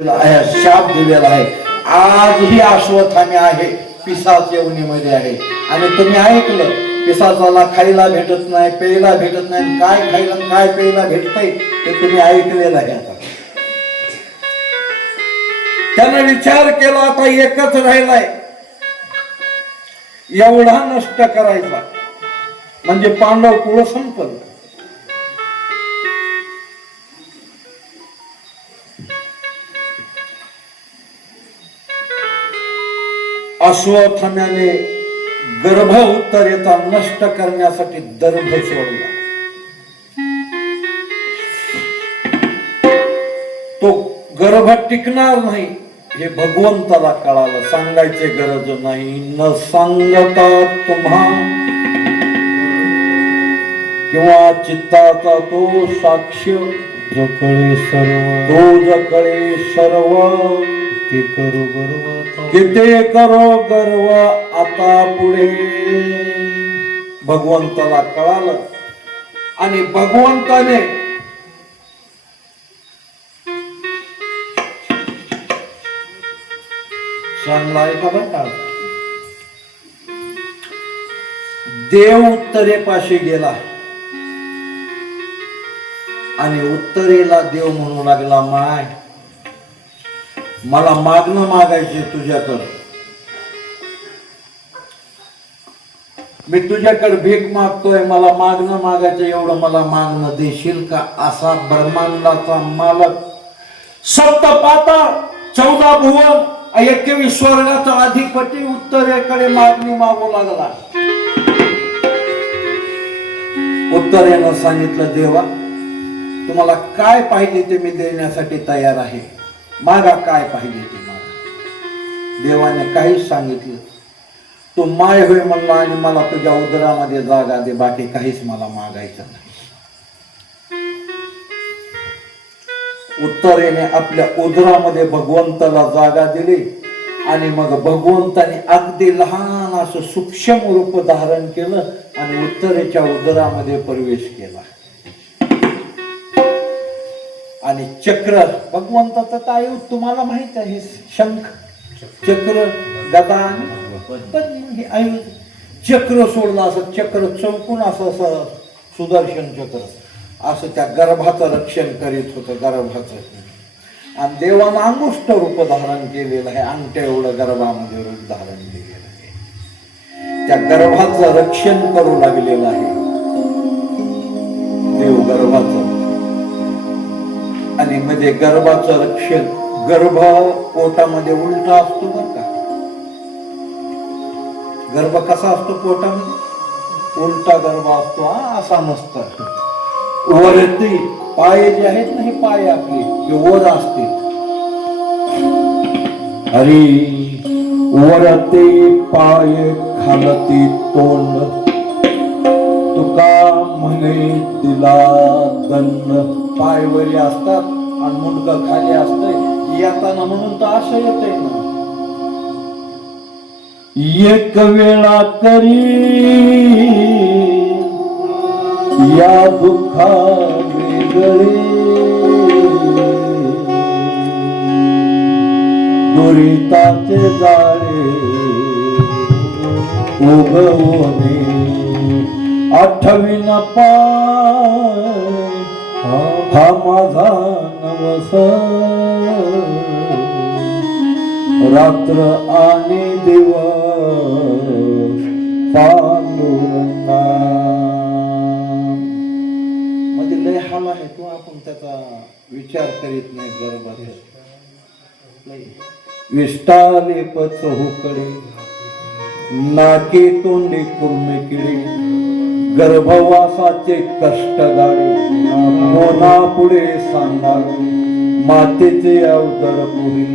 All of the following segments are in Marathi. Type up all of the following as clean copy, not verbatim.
शाप दिलेला आहे. आजही अश्वत्थामे आहे पिसाच येवणीमध्ये आहे. आणि तुम्ही ऐकलं पिसाचाला खायला भेटत नाही, प्यायला भेटत नाही. काय खायला काय प्यायला भेटतंय ते तुम्ही ऐकलेलं आहे. आता त्यानं विचार केला आता एकच राहिलाय, एवढा नष्ट करायचा म्हणजे पांडव कुळ संपलं. अश्वत्थाम्याने गर्भ उत्तरेचा नष्ट करण्यासाठी दर्भ सोडला. तो गर्भ टिकणार नाही हे भगवंताला कळालं. सांगायचे गरज नाही. न सांगता तुम्हा किंवा चित्ताचा तो साक्ष जकळे सर्व तो जकळे सर्व ते करू गर्व किती करो गर्व आता पुढे. भगवंताला कळालं आणि भगवंताने सांगलाय का बघा. देव उत्तरेपाशी गेला आणि उत्तरेला देव म्हणू लागला, माय मला मागणं मागायचे तुझ्याकडं. मी तुझ्याकडे भीक मागतोय, मला मागणं मागायचं, एवढं मला मागणं देशील का? असा ब्रह्मांडाचा मालक, सप्त पाताळ 14 भुवन 21 स्वर्गाचा अधिपती उत्तरेकडे मागणी मागू लागला. उत्तरेनं सांगितलं, देवा तुम्हाला काय पाहिजे ते मी देण्यासाठी तयार आहे. मागा काय पाहिजे ते मागा. देवाने काहीच सांगितलं. तू माय होय म्हणला आणि मला तुझ्या उदरामध्ये जागा दे, बाकी काहीच मला मागायचं नाही. उत्तरेने आपल्या उदरामध्ये भगवंताला जागा दिली आणि मग भगवंताने अगदी लहान असं सूक्ष्म रूप धारण केलं आणि उत्तरेच्या उदरामध्ये प्रवेश केला. आणि चक्र भगवंताचं काय तुम्हाला माहित आहे, शंख चक्र गदा आणि आयुध. चक्र सोडलं असं, चक्र चौकून असं सुदर्शन चक्र असं त्या गर्भाचं रक्षण करीत होतं. गर्भाचं आणि देवानं अंगुष्ठ रूप धारण केलेलं आहे. अंगठ्या एवढं गर्भामध्ये रूप धारण केलेलं आहे. त्या गर्भाचं रक्षण करू लागलेलं आहे देव गर्भाचं. आणि मध्ये गर्भाचं रक्षण, गर्भ पोटामध्ये उलटा असतो बरं का. गर्भ कसा असतो पोटामध्ये? उलटा गर्भ असतो. असा नसतो. वरती पाय जे आहेत ना, हे पाय आपले जे वर असते. हरी वरती पाय खालती तोंड, तुका म्हणे दिला दंड. पाय वरी असतात आणि मुंडकं खाली असतंय. येताना म्हणून तर असं येतंय ना, एक वेळा करी या दुःखा वेगळे, दुरिताचे जाळे उगवणे. आठवीन पाय हा माझा नवस, रात्र आणि दिवस पांडुरंगा. म्हणजे लय हाल आहे तो, आपण त्याचा विचार करीत नाही. गर्भात विष्टाले पचहुकडे, नाके तोंडे कुर्मे किडे, गर्भवासाचे कष्ट गाडे, मोना पुढे सांगावे. मातेचे अवतर पुरी,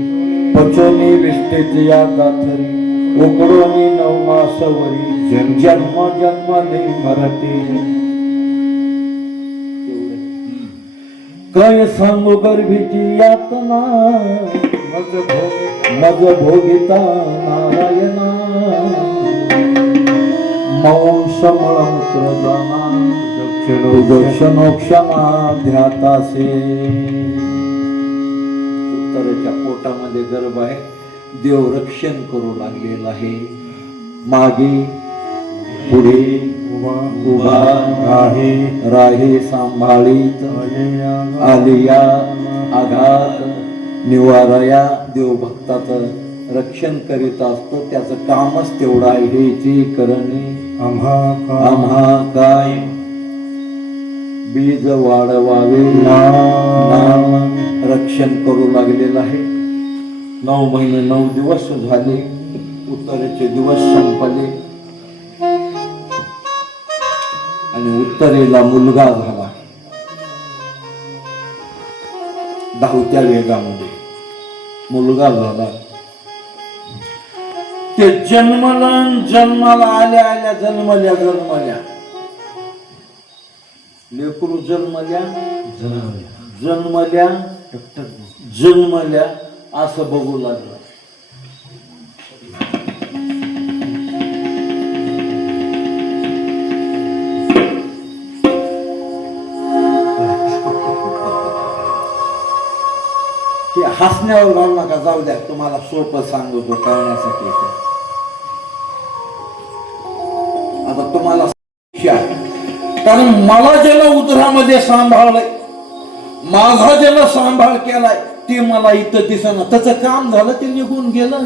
पचोनी विष्टेचे या गाथरी, उकडोनी 9 मासवरी, जन्म जन्माने मरते. काय सांगू गर्भीची यातना, मज भोगिता नारायणा. मौसमूत्र दाना दक्षिणोक्षमा ध्यातासे. उत्तरेच्या मध्ये गर्भ आहे. देव रक्षण करू लागलेला आहे. मागे पुढे उभा राही सांभाळीत आलिया आघात निवारया. देव भक्ताचं रक्षण करीत असतो. त्याचं कामच तेवढं आहे. हे करणे आम्हा काय बीज वाढवावे नाम रक्षण करू लागलेलं आहे. 9 महिने 9 दिवस झाले. उत्तरेचे दिवस संपले आणि उत्तरेला मुलगा झाला. धावत्या वेगामध्ये मुलगा झाला. ते जन्माला आल्या जन्मल्या लेकरू जन्मल्या असं बघू लागलं. ते हसण्यावर घालू नका, जाऊ द्या. तुम्हाला सोपं सांगतो कळण्यासाठी. आता तुम्हाला कारण मला ज्याला उदरामध्ये सांभाळलंय, माझा ज्याला सांभाळ केलाय, ते मला इथं दिसना. त्याचं काम झालं, ते निघून गेलं.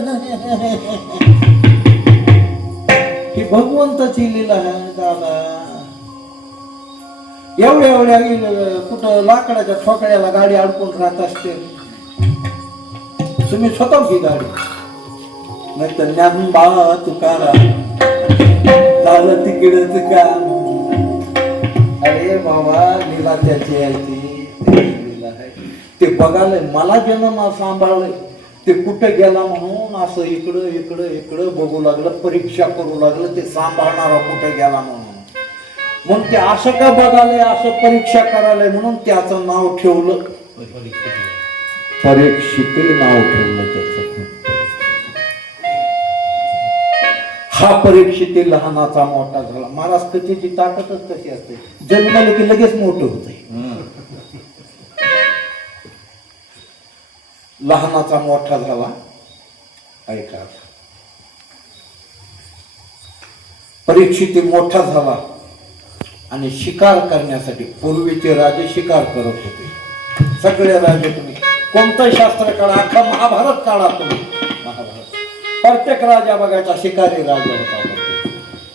ही भगवंताची लीला आहे दादा. एवढ्या कुठं लाकडाच्या ठोकळ्याला गाडी अडकून राहत असते. तुम्ही स्वतः की गाडी नाही तर ज्ञानबा तुकाराम झालं तिकडच काम. अरे बाबा लीला त्याची आहे ती. ते बघायला मला जन्म सांभाळलंय, ते कुठं गेला म्हणून असं इकडं बघू लागलं, परीक्षा करू लागलं. ते सांभाळणारा कुठं गेला म्हणून ते असं का बघालंय, असं परीक्षा करायला म्हणून त्याचं नाव ठेवलं परीक्षित नाव ठेवलं त्याचं. हा परीक्षित लहानाचा मोठा झाला. महाराज कथेची ताकदच कशी असते, जन्माला की लगेच मोठं होतंय. लहानाचा मोठा झाला. ऐका, परीक्षित मोठा झाला आणि शिकार करण्यासाठी पूर्वीचे राजे शिकार करत होते. सगळे राजे तुम्ही कोणतं शास्त्र काढा, अख्खा महाभारत काढा तुम्ही. महाभारत प्रत्येक राजा बघायचा शिकारी राजा होता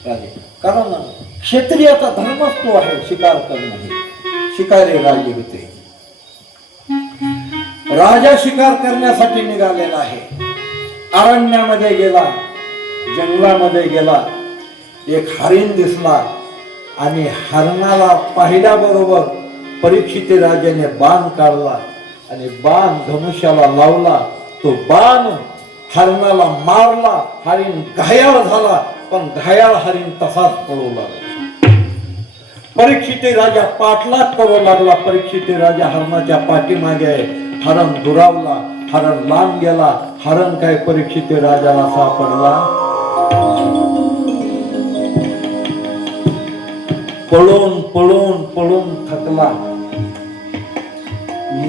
राजे. कारण क्षत्रियाचा धर्मच तो आहे शिकार करणं. हे शिकारी राजे होते. राजा शिकार करण्यासाठी निघालेला आहे. अरण्यामध्ये गेला, जंगलामध्ये गेला. एक हरिण दिसला आणि हरणाला पाहिल्याबरोबर परीक्षित राजाने बाण काढला आणि बाण धनुष्याला लावला. तो बाण हरणाला मारला. हरिण घायाळ झाला, पण घायाळ हरिण तसाच पळू लागला. परीक्षित राजा पाठलाग करू लागला. परीक्षित राजा हरणाच्या पाठीमागे आहे. हरण दुरावला, हरण लांब गेला. हरण काय परीक्षित राजाला सापडला. पळून पळून पळून थकला.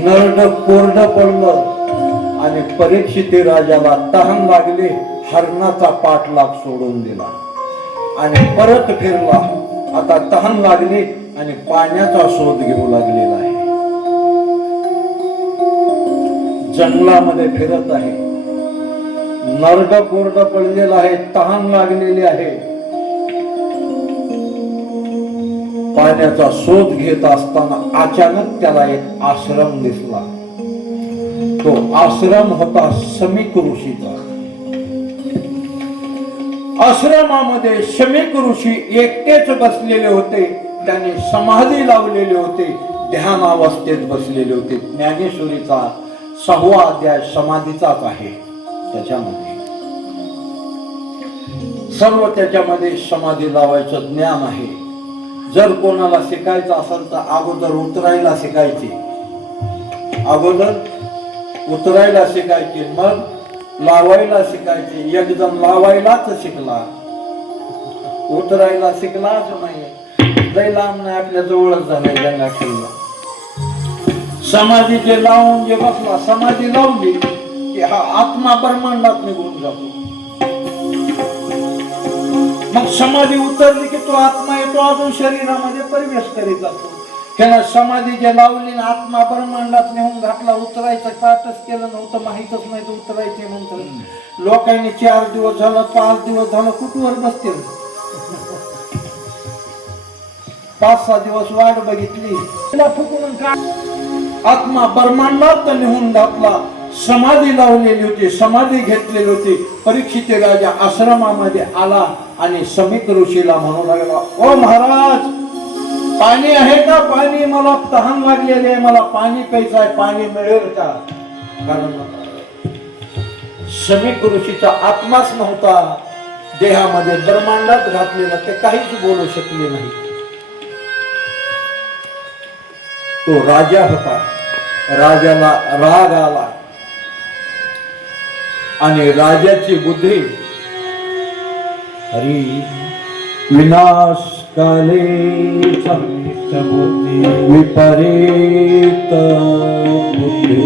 नरड कोरड पडलं आणि परीक्षित राजाला तहान लागली. हरणाचा पाठलाग सोडून दिला आणि परत फिरला. आता तहान लागली आणि पाण्याचा शोध घेऊ लागलेला आहे. जंगलामध्ये फिरत आहे. नरड कोरड पडलेला आहे, तहान लागलेली आहे. पाण्याचा शोध घेत असताना अचानक त्याला एक आश्रम दिसला. तो आश्रम होता शमीक ऋषीचा. आश्रमामध्ये शमीक ऋषी एकटेच बसलेले होते. त्यांनी समाधी लावलेले होते, ध्यान अवस्थेत बसलेले होते. ज्ञानेश्वरीचा 6वा अध्याय समाधीचाच आहे. त्याच्यामध्ये सर्व त्याच्यामध्ये समाधी लावायचं ज्ञान आहे. जर कोणाला शिकायचं असेल तर अगोदर उतरायला शिकायचे, अगोदर उतरायला शिकायचे, मग लावायला शिकायचे. एक जण लावायलाच शिकला, उतरायला शिकलाच नाही. लय लांब नाही, आपल्या जवळच झालंय गंगाखेडला. समाधी जे लावून जे बसला, समाधी लावली की हा आत्मा ब्रह्मांडात निघून जातो. मग समाधी उतरली की तो आत्मा येतो, अजून शरीरामध्ये प्रवेश करीत असतो. त्याला समाधी जे लावली ना, आत्मा ब्रह्मांडात नेऊन घातला. उतरायचं पाठच केलं नव्हतं, माहीतच नाही तर उतरायचे नंतर. लोकांनी 4 दिवस झालं, 5 दिवस झालं कुठवर बसतील. 5-6 दिवस वाट बघितली, तिला फुकून का आत्मा ब्रह्मांडात निघून घातला. समाधी लावलेली होती, समाधी घेतलेली होती. परीक्षित राजा आश्रमामध्ये आला आणि समीक ऋषीला म्हणू लागला, ओ महाराज, पाणी आहे का? पाणी, मला तहान लागलेली आहे, मला पाणी प्यायचं आहे, पाणी मिळेल का? कारण समीक ऋषीचा आत्माच नव्हता देहामध्ये, ब्रह्मांडात घातलेला, ते काहीच बोलू शकले नाही. तो राजा होता. राजाला राग आला आणि राजाची बुद्धी हरी विनाश काले बुद्धी विपरीत बुद्धी.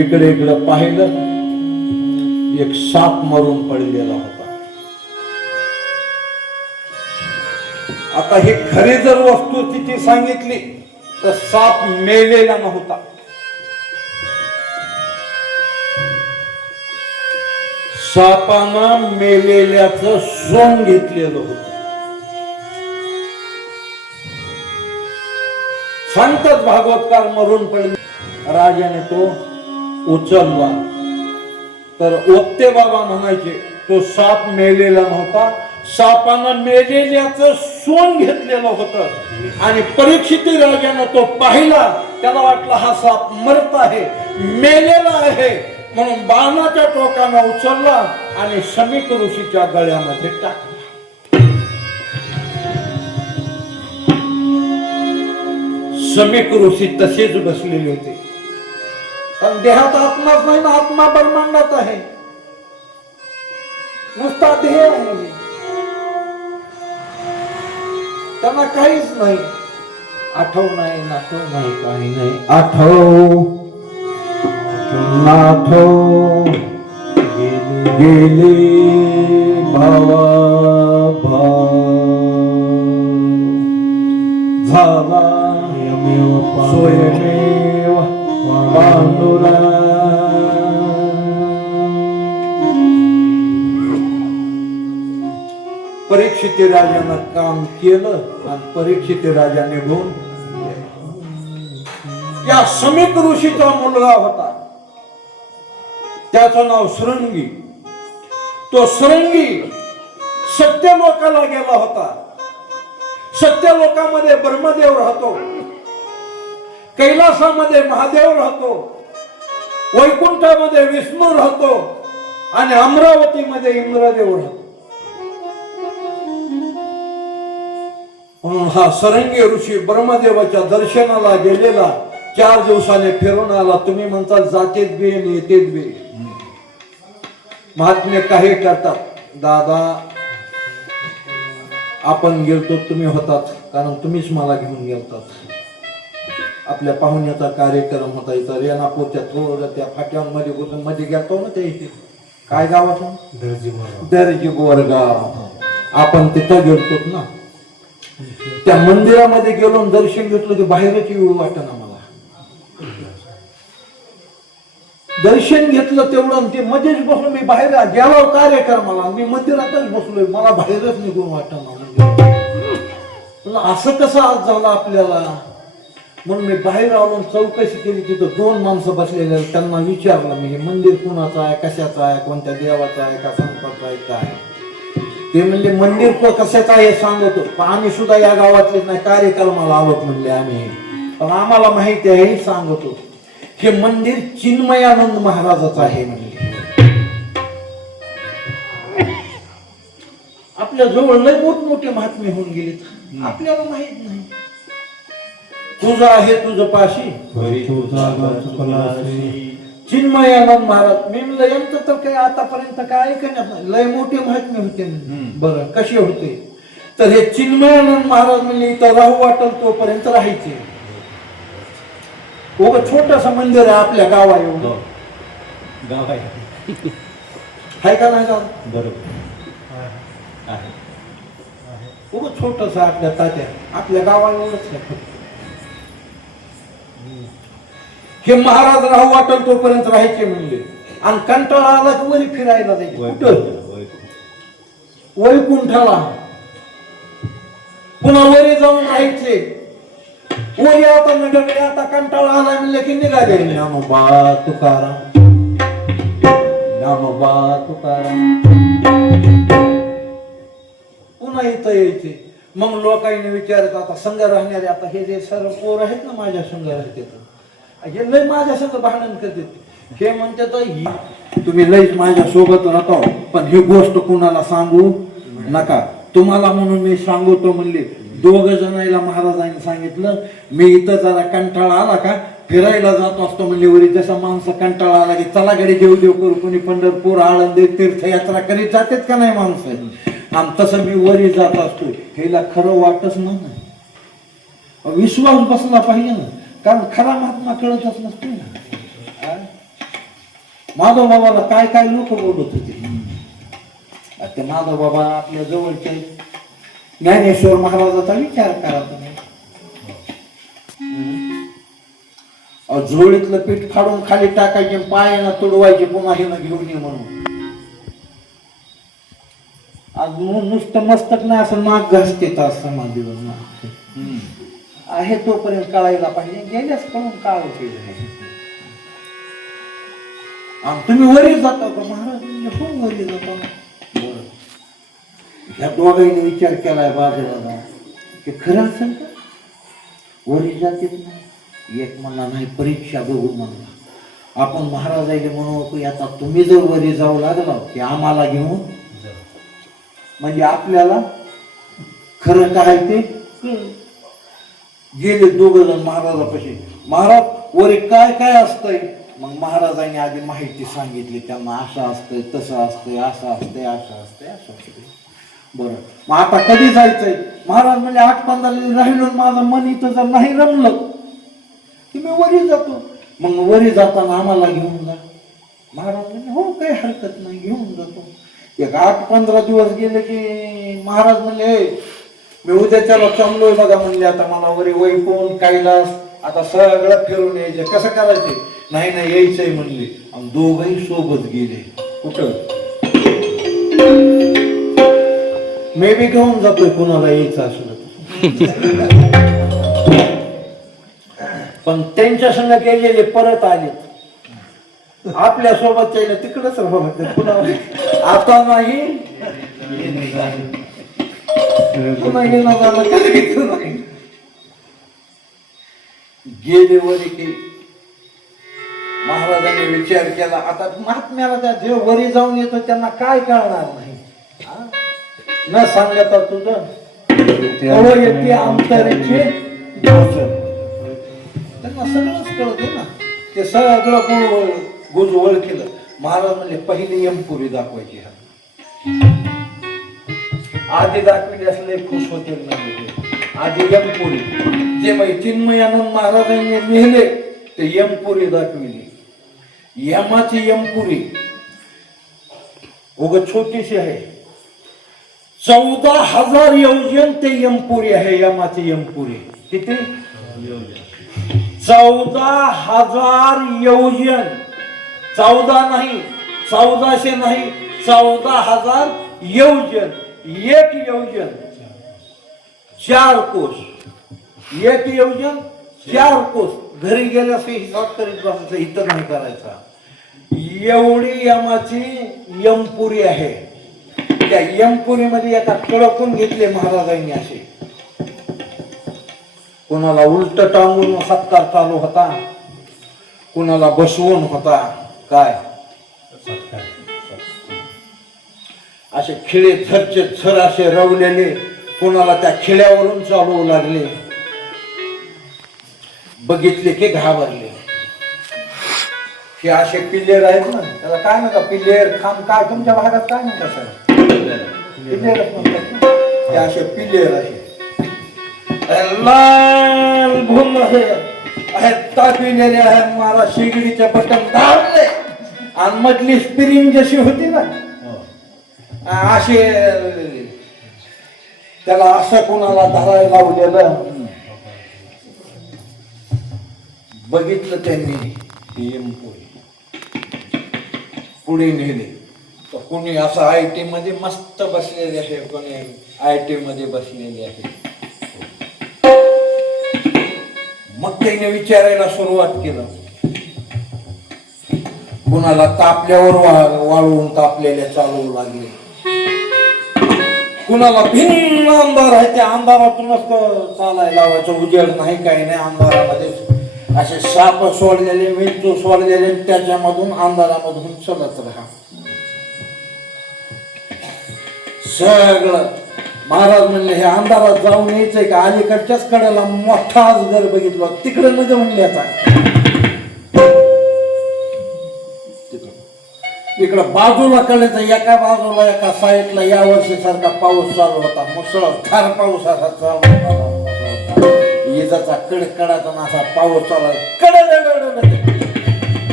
इकडे इकडे पाहिलं, एक साप मरून पडलेला होता. आता ही खरी जर वस्तुस्थिती सांगितली तर साप मेलेला नव्हता. सापानं मेलेल्याचं सोंग घेतलेलं होतं. सांगतात भागवतकार, मरून पडले. राजाने तो उचलला तर ओत्ते बाबा म्हणायचे तो साप मेलेला नव्हता, सापानं मेलेल्याचं सोंग घेतलेलं होतं. आणि परीक्षित राजानं तो पाहिला, त्याला वाटलं हा साप मरत आहे, मेलेला आहे, म्हणून बाणाच्या टोकानं उचलला आणि समीक ऋषीच्या गळ्यामध्ये टाकला. समीक ऋषी तसेच बसलेले होते, कारण देहात आत्माच नाही ना, आत्मा ब्रह्मांडात आहे, नुसता देह आहे, त्यांना काहीच नाही. आठव नाही, नाठव नाही, काही नाही. आठव नाठव गेले भावा भाव, झाला स्वयमेव पांडुरा. परीक्षित राजानं काम केलं आणि परीक्षित राजा निघून. या समीक ऋषीचा मुलगा होता, त्याचं नाव शृंगी. तो शृंगी सत्यलोकाला गेला होता. सत्यलोकामध्ये ब्रह्मदेव राहतो, कैलासामध्ये महादेव राहतो, वैकुंठामध्ये विष्णू राहतो आणि अमरावतीमध्ये इंद्रदेव राहतो. म्हणून हा शृंगी ऋषी ब्रह्मदेवाच्या दर्शनाला गेलेला, 4 दिवसाने फिरून आला. तुम्ही म्हणता जातेत बी आणि येतेत बी. महात्मे काही करतात, दादा आपण गेलतो, तुम्ही होतात, कारण तुम्हीच मला घेऊन गेलतात. आपल्या पाहुण्याचा कार्यक्रम होता इथं रेणापूरच्या थोडं त्या फाट्यांमध्ये होतं, मध्ये गेलतो ना, ते इथे काय गावाचं, दर्जी बोरगाव. आपण तिथं गेलतो ना, त्या मंदिरामध्ये गेलो, दर्शन घेतलं की बाहेरच येऊ वाटना मला. दर्शन घेतलं तेवढं, ते मध्येच बसलो. मी बाहेर गेलो कार्यक्रमाला, मी मंदिरातच बसलोय, मला बाहेरच निघून वाटना. असं कसं आज झालं आपल्याला. म्हणून मी बाहेर आलो, चौकशी केली. तिथं 2 माणसं बसलेले, त्यांना विचारलं मी, हे मंदिर कुणाचं आहे, कशाचं आहे, कोणत्या देवाचं आहे का संताचं आहे काय. ते म्हणले मंदिर कशाचं आहे सांगतो, पण आम्ही सुद्धा या गावातले नाही, कार्यक्रमाला आलोत म्हणले आम्ही, पण आम्हाला माहिती आहे हे सांगतो. हे मंदिर चिन्मयानंद महाराजाचं आहे म्हणले. आपल्या जवळ लय मोठमोठे महात्मे होऊन गेलेत, आपल्याला माहित नाही. तुझं आहे तुझं पाशी चिन्मयानंद महाराज. मी म्हणलं यांचं तर काही आतापर्यंत काय ऐकण्यात नाही, लय मोठे महात्मे होते. बरं कसे होते, तर हे चिन्मयानंद महाराज म्हणले इथं राहू वाटल तोपर्यंत राहायचे. छोटस मंदिर आहे आपल्या गावा येऊन गाव आहे आहे का नाही गाव बरोबर आहे छोटस आपल्या तात्या आपल्या गावा एवढंच आहे. हे महाराज राहू वाटल तोपर्यंत राहायचे म्हणले आणि कंटाळा आला की वरी फिरायला जायचे कुठं वैकुंठाला पुन्हा वरी जाऊन राहायचे. वरी आता नगरकडे आता कंटाळा आला म्हणले की निघाले ज्ञानोबा तुकाराम ज्ञानोबा तुकाराम पुन्हा इथं यायचे. मग लोकांनी विचारत आता संघ राहणारे आता हे जे सर्व पोर आहेत ना माझ्या संघ राहते हे लय माझ्या संघ भांडण करते हे म्हणतात ही तुम्ही लईच माझ्या सोबत राहतो पण ही गोष्ट कुणाला सांगू नका तुम्हाला म्हणून मी सांगतो म्हणले. दोघ जणांना महाराजांनी सांगितलं मी इथं जरा कंटाळा आला का फिरायला जात असतो म्हणले वरी जसा माणसं कंटाळा आला की चला गडी देव देव करू कोणी पंढरपूर आळंदी तीर्थयात्रा करीत जातात का नाही माणसं आणि तसं मी वरी जात असतो हेला खरं वाटच नाही विश्वास बसला पाहिजे ना कारण खरा महात्मा कळतच नसतो ना. माधव बाबाला काय काय लोक बोलत होते ते माधव बाबा आपल्या जवळचे ज्ञानेश्वर महाराजाचा विचार करा तुम्ही. झोळीतलं पीठ फाडून खाली टाकायचे पायानं तुडवायचे पुन्हा हे घेऊन ये म्हणून आज नुसतं मस्तक नाही असं नाक घासते तास समाधीवर आहे तोपर्यंत कळायला पाहिजे गेल्यास कळून काळ केलं नाही. तुम्ही वरी जाता का महाराज म्हणजे हो वरी जाता ह्या दोघांनी विचार केलाय बाजूला की खरं असेल का वरी जाते नाही. एक म्हणला नाही परीक्षा बघू म्हणला आपण महाराजाला म्हणू आता तुम्ही जर वरी जाऊ लागला की आम्हाला घेऊन म्हणजे आपल्याला खरं काय ते गेले दोघ जण महाराजापाशी. महाराज वरी काय काय असतंय मग महाराजांनी आधी माहिती सांगितली त्यांना असं असतंय तसं असतंय असं असतंय असं असतंय असं असतंय. बरं मग आता कधी जायचंय महाराज म्हणजे 8-15 दिवस राहिलो माझं मन इथं जर नाही रमलं की मी वरी जातो. मग वरी जाताना आम्हाला घेऊन जा. महाराज म्हणजे हो काही हरकत नाही घेऊन जातो. एक 8-15 दिवस गेले की महाराज म्हणले मी उद्याच्याला जमलोय बघा म्हणले आता मला वरी वैकुंठ कैलास आता सगळं फिरून यायचं कसं करायचंय नाही नाही यायचंय म्हणले आणि दोघही सोबत गेले. कुठं मे बी घेऊन जातोय कोणाला यायचं असलं पण त्यांच्या संग गेलेले परत आले आपल्या सोबत तिकडच आता नाही पुन्हा गेला करायचं नाही. गेले वरी की महाराजांनी विचार केला आता महात्म्याला त्या जे वरी जाऊन येतो त्यांना काय कळणार नाही न सांगता तुझं येते अंतरेचे त्यांना सगळंच कळते ना ते सगळं गोजवळ केलं. महाराज म्हणले पहिली यमपुरी दाखवायची आधी दाखविली असले खुश होते आधी यमपुरी जे मग चिन्मयानंद महाराजांनी लिहिले ते यमपुरी दाखविली. यमाची यमपुरी उग छोटीशी आहे 14,000 योजन ते यमपुरी आहे. यमाची यमपुरी किती 14,000 योजन 14 नाही 1400 नाही 14,000 योजन. एक योजन 4 कोस एक योजन 4 कोस. घरी गेल्यास हिसाब करीत बसायचं इथं नाही करायचा. एवढी यमाची यमपुरी आहे. त्या यमपुरीमध्ये एका कडकून घेतले महाराजांनी असे कोणाला उलट टांगून सत्कार चालू होता कोणाला बसवून होता काय असे खिळे झरचे झर असे रवलेले कोणाला त्या खिळ्यावरून चालवू लागले. बघितले की घाबरले. हे असे पिल्लेर आहेत ना त्याला काय म्हणतात पिल्लेर खांब काय तुमच्या भागात काय म्हणतात सर पिल्लेर म्हणतात ते असे पिल्लेर असे लाल भूम आहेत तापिलेले आहे मला शेगडीच्या बटन दाबले आणि मधली स्प्रिंग जशी होती ना असे त्याला असं कोणाला धरायला लावलेलं बघितलं त्यांनी पुढे नेले तर कोणी असं IT मध्ये मस्त बसलेले आहे कोणी IT मध्ये बसलेले आहे मग त्याने विचारायला सुरुवात केलं कुणाला तापल्यावर वाळवून तापलेल्या चालवू लागले कुणाला भिन्न अंधार आहे त्या अंधारातूनच चालायला लावायचं उजेड नाही काही नाही अंधारामध्ये असे साप सोडलेले विंचू सोडलेले त्याच्यामधून अंधारामधून चलत राहा सगळं महाराज म्हणले हे अंधारात जाऊन यायचंय का अलीकडच्याच कडेला मोठा घर बघितलं तिकडे नग म्हणले आता इकडं बाजूला कळायचं एका बाजूला एका साईडला या वर्षी सारखा पाऊस चालू होता मुसळधार पाऊस असा चालू होता इजाचा कडकडाचा असा पाऊस चालू कड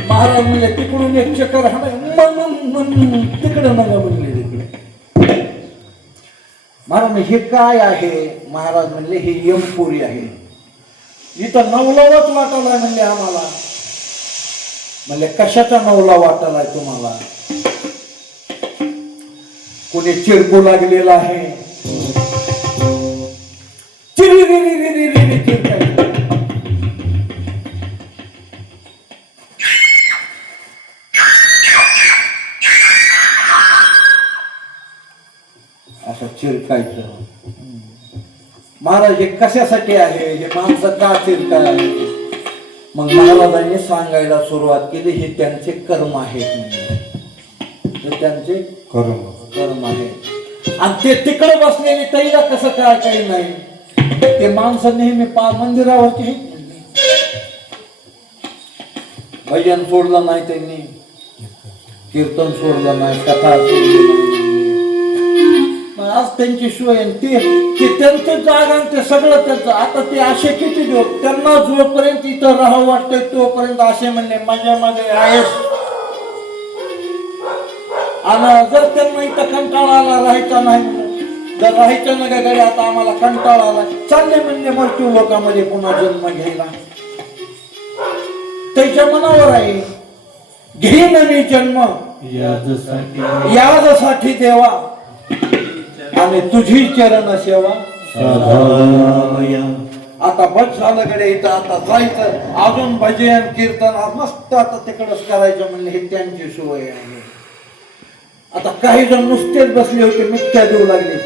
महाराज म्हणले तिकडून एक चक्कर तिकडे नग म्हणले तिकडे महाराज हे काय आहे महाराज म्हणले हे यमपुरी आहे इथं नवलावाच वाटायला म्हणले आम्हाला म्हणले कशाचा नवला वाटायलाय तुम्हाला कोणी चिरकू लागलेला आहे असं चिरकायचं महाराज हे कशासाठी आहे हे माणसं का चिरकाय आहे मग महाराजांनी सांगायला सुरुवात केली हे त्यांचे कर्म आहेत हे त्यांचे कर्म आहे आणि ते तिकडे बसलेले तैला कसं काय काही नाही ते माणसं नेहमी मंदिरावरती भजन सोडलं नाही त्यांनी कीर्तन सोडलं नाही कथा सोडली नाही आज त्यांची सोय ते त्यांचं जागा ते सगळं त्यांचं आता ते असे किती दिवस त्यांना जोपर्यंत इथं राहावं वाटतंय तोपर्यंत असे म्हणले माझ्यामध्ये आहेस आणि जर त्यांना इथं कंटाळा आला राहायचा नाही म्हणून जर राहायचं ना गाडी आता आम्हाला कंटाळा आला चालले म्हणले मृत्यू लोकांमध्ये पुन्हा जन्म घ्यायला त्याच्या मनावर आहे घेईन मी जन्म यासाठी देवा आणि तुझी चरण सेवा आता बस झालं कडे इथं आता जायचं अजून भजन कीर्तन मस्त आता तिकडच करायचं म्हणले हे त्यांची सोय आहे आता काही जण नुसतेच बसले होते मिठ्या देऊ लागले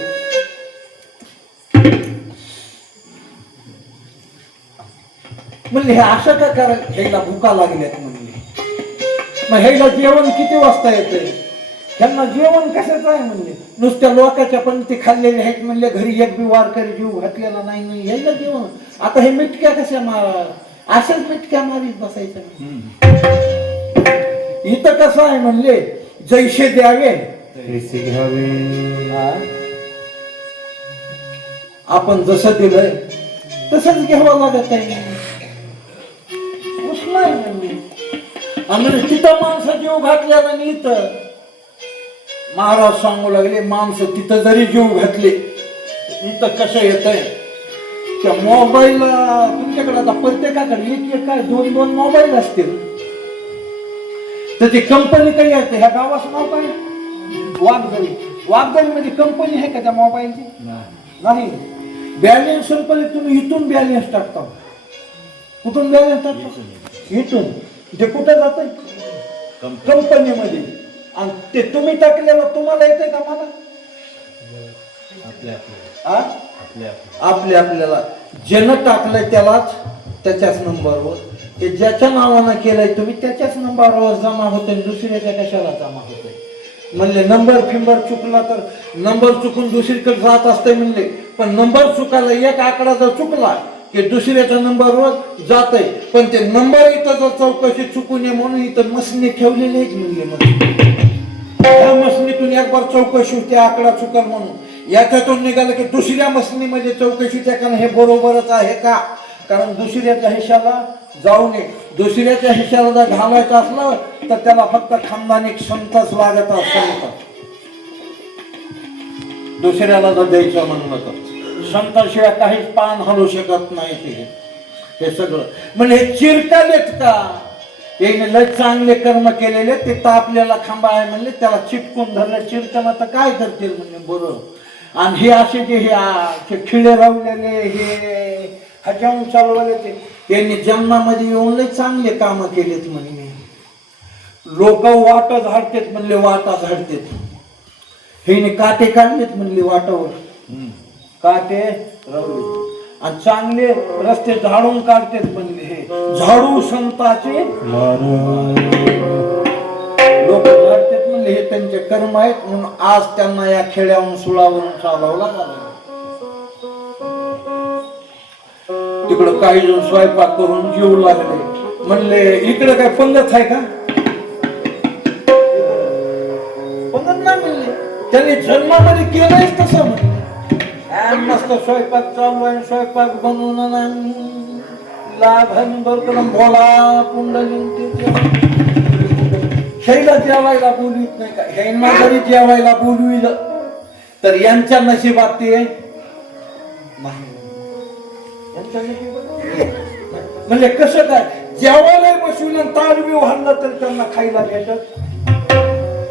म्हणले हे असं का करायला ह्याला भुका लागल्यात म्हणले मग ह्याला जेवण किती वाजता येतंय त्यांना जेवण कशाचं आहे म्हणले नुसत्या लोकांच्या पण ते खाल्लेले आहेत म्हणले घरी एक बी वारकरी जीव घातलेला नाही म्हणले ह्याला जेवण आता हे मिटक्या कशा अशाच मिटक्या मारीत बसायचं इथं कसं आहे म्हणले जैसे द्यावे तैसे घ्यावे आपण जसं दिलंय तसंच घ्यावं लागत आहे नाही म्हणले तिथं माणसं जीव घातलेला नाही इथं महाराज सांगू लागले माणसं तिथं जरी जीव घातले इथं कसं येत आहे त्या मोबाईलला तुमच्याकडे आता प्रत्येकाकडे एक काय दोन मोबाईल असतील तर ती कंपनी काही आहे ह्या गावाचं नाव काय वाघदळी मध्ये कंपनी आहे का त्या मोबाईलची नाही बॅलेन्स संपले तुम्ही इथून बॅलेन्स टाकता कुठून बॅलेन्स टाकता इथून ते कुठं जात कंपनीमध्ये आणि ते तुम्ही टाकलेलं तुम्हाला येते का मला आपल्याला ज्यानं टाकलंय त्यालाच त्याच्याच नंबरवर ते ज्याच्या नावानं केलंय तुम्ही त्याच्याच नंबरवर जमा होते दुसऱ्याच्या कशाला जमा होते म्हणले नंबर फिंबर चुकला तर नंबर चुकून दुसरीकडे जात असते म्हणले पण नंबर चुकायला एक आकडा जर चुकला की दुसऱ्याच्या नंबरवर जात आहे पण ते नंबर इथं जर चौकशी चुकू नये म्हणून इथं मसनी ठेवलेले आहेत म्हणले त्या मसनीतून एक बार चौकशी होती आकडा चुकल म्हणून याच्यातून निघालं की दुसऱ्या मसनीमध्ये चौकशी त्या कारण हे बरोबरच आहे का कारण दुसऱ्याच्या हिश्याला जाऊ नये. दुसऱ्याच्या हिश्याला जर घालायचं असलं तर त्याला फक्त खानदानी संतच लागत असत. दुसऱ्याला जर द्यायचं म्हणलं तर संताशिवाय काहीच पान हलू शकत नाही. हे सगळं म्हणजे हे चिरकालेत का? याने लय चांगले कर्म केलेले ते तर आपल्याला खांबा आहे म्हणले, त्याला चिटकून धरलं चिरकाला तर काय करतील म्हणजे बरं. आणि हे असे जे हे खिळे लावलेले हे ह्याच्याहून चालवले ते यांनी जन्मामध्ये येऊन लय चांगले कामं केलेत म्हणे. लोक वाट झाडतेत म्हणले, वाटा झाडतेत. हे काटे काढलेत म्हणले वाटावर, काटे रवले आणि चांगले रस्ते झाडून काढतेत म्हणले. हे झाडू संताचे लोक झाडतेत म्हणले. हे त्यांचे कर्म आहेत म्हणून आज त्यांना या खेड्यावरून सुळावरून चालवला लागला. तिकडं काही जण स्वयंपाक करून जीव लागले. म्हणले इकडे काय पंगत आहे का? पंगत नाही म्हणले, त्यांनी जन्मामध्ये केलंय तसं म्हणले. मस्त स्वयंपाक चालू आहे, स्वयंपाक बनवून लाभन बरकरम भोला पुंडलिक शैला जेवायला बोलवीत नाही का? ह्यांना जरी जेवायला बोलविलं तर यांच्या नशिबात ते म्हणजे कसं काय जेवायला बसविलं ताडवी वाढलं तर त्यांना खायला भेटत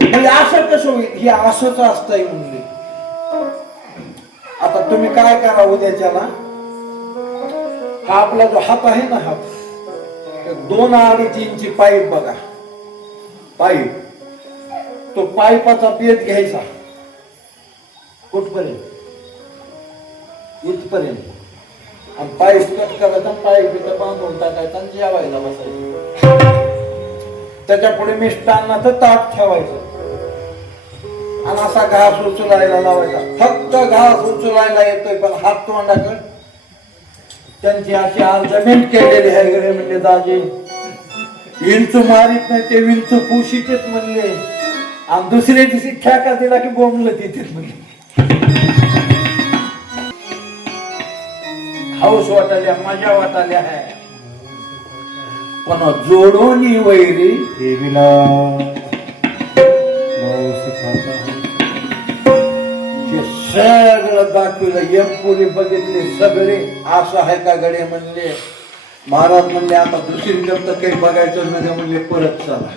म्हणजे असं कसं होईल? हे असंच असतंय म्हणले. आता तुम्ही काय करा उद्याच्याला, हा आपला जो हात आहे ना, हात 2-2.5 इंची पाईप बघा, पाईप तो पाईपाचा पेट घ्यायचा कुठपर्यंत, इथपर्यंत, आणि पाईप कट करायचा, पाईप इथं बांधून टाकायचा आणि जेवायला बसायचं. त्याच्या पुढे मिष्टांना तर ताट ठेवायचं आणि असा घास उचलायला लावायचा. फक्त घास उचलायला येतोय पण हात तोंडाकडे त्यांची अशी अर्जमेंट केलेली आहे गडे म्हणले. दाजे विंचू मारित नाही ते विंचू पुशीतेत म्हणले. आणि दुसऱ्या दिवशी ठेका दिला की बोंबलं तिथे म्हणले. हाऊस वाटाल्या, मजा वाटाल्या आहे. पण जोडोनी वैरी सगळं दाखवलं. यमपुरी बघितले सगळे. असं आहे का गडे म्हणले. महाराज म्हणले आता दुसरीकडे काही बघायचं नाही म्हणले, परत चला.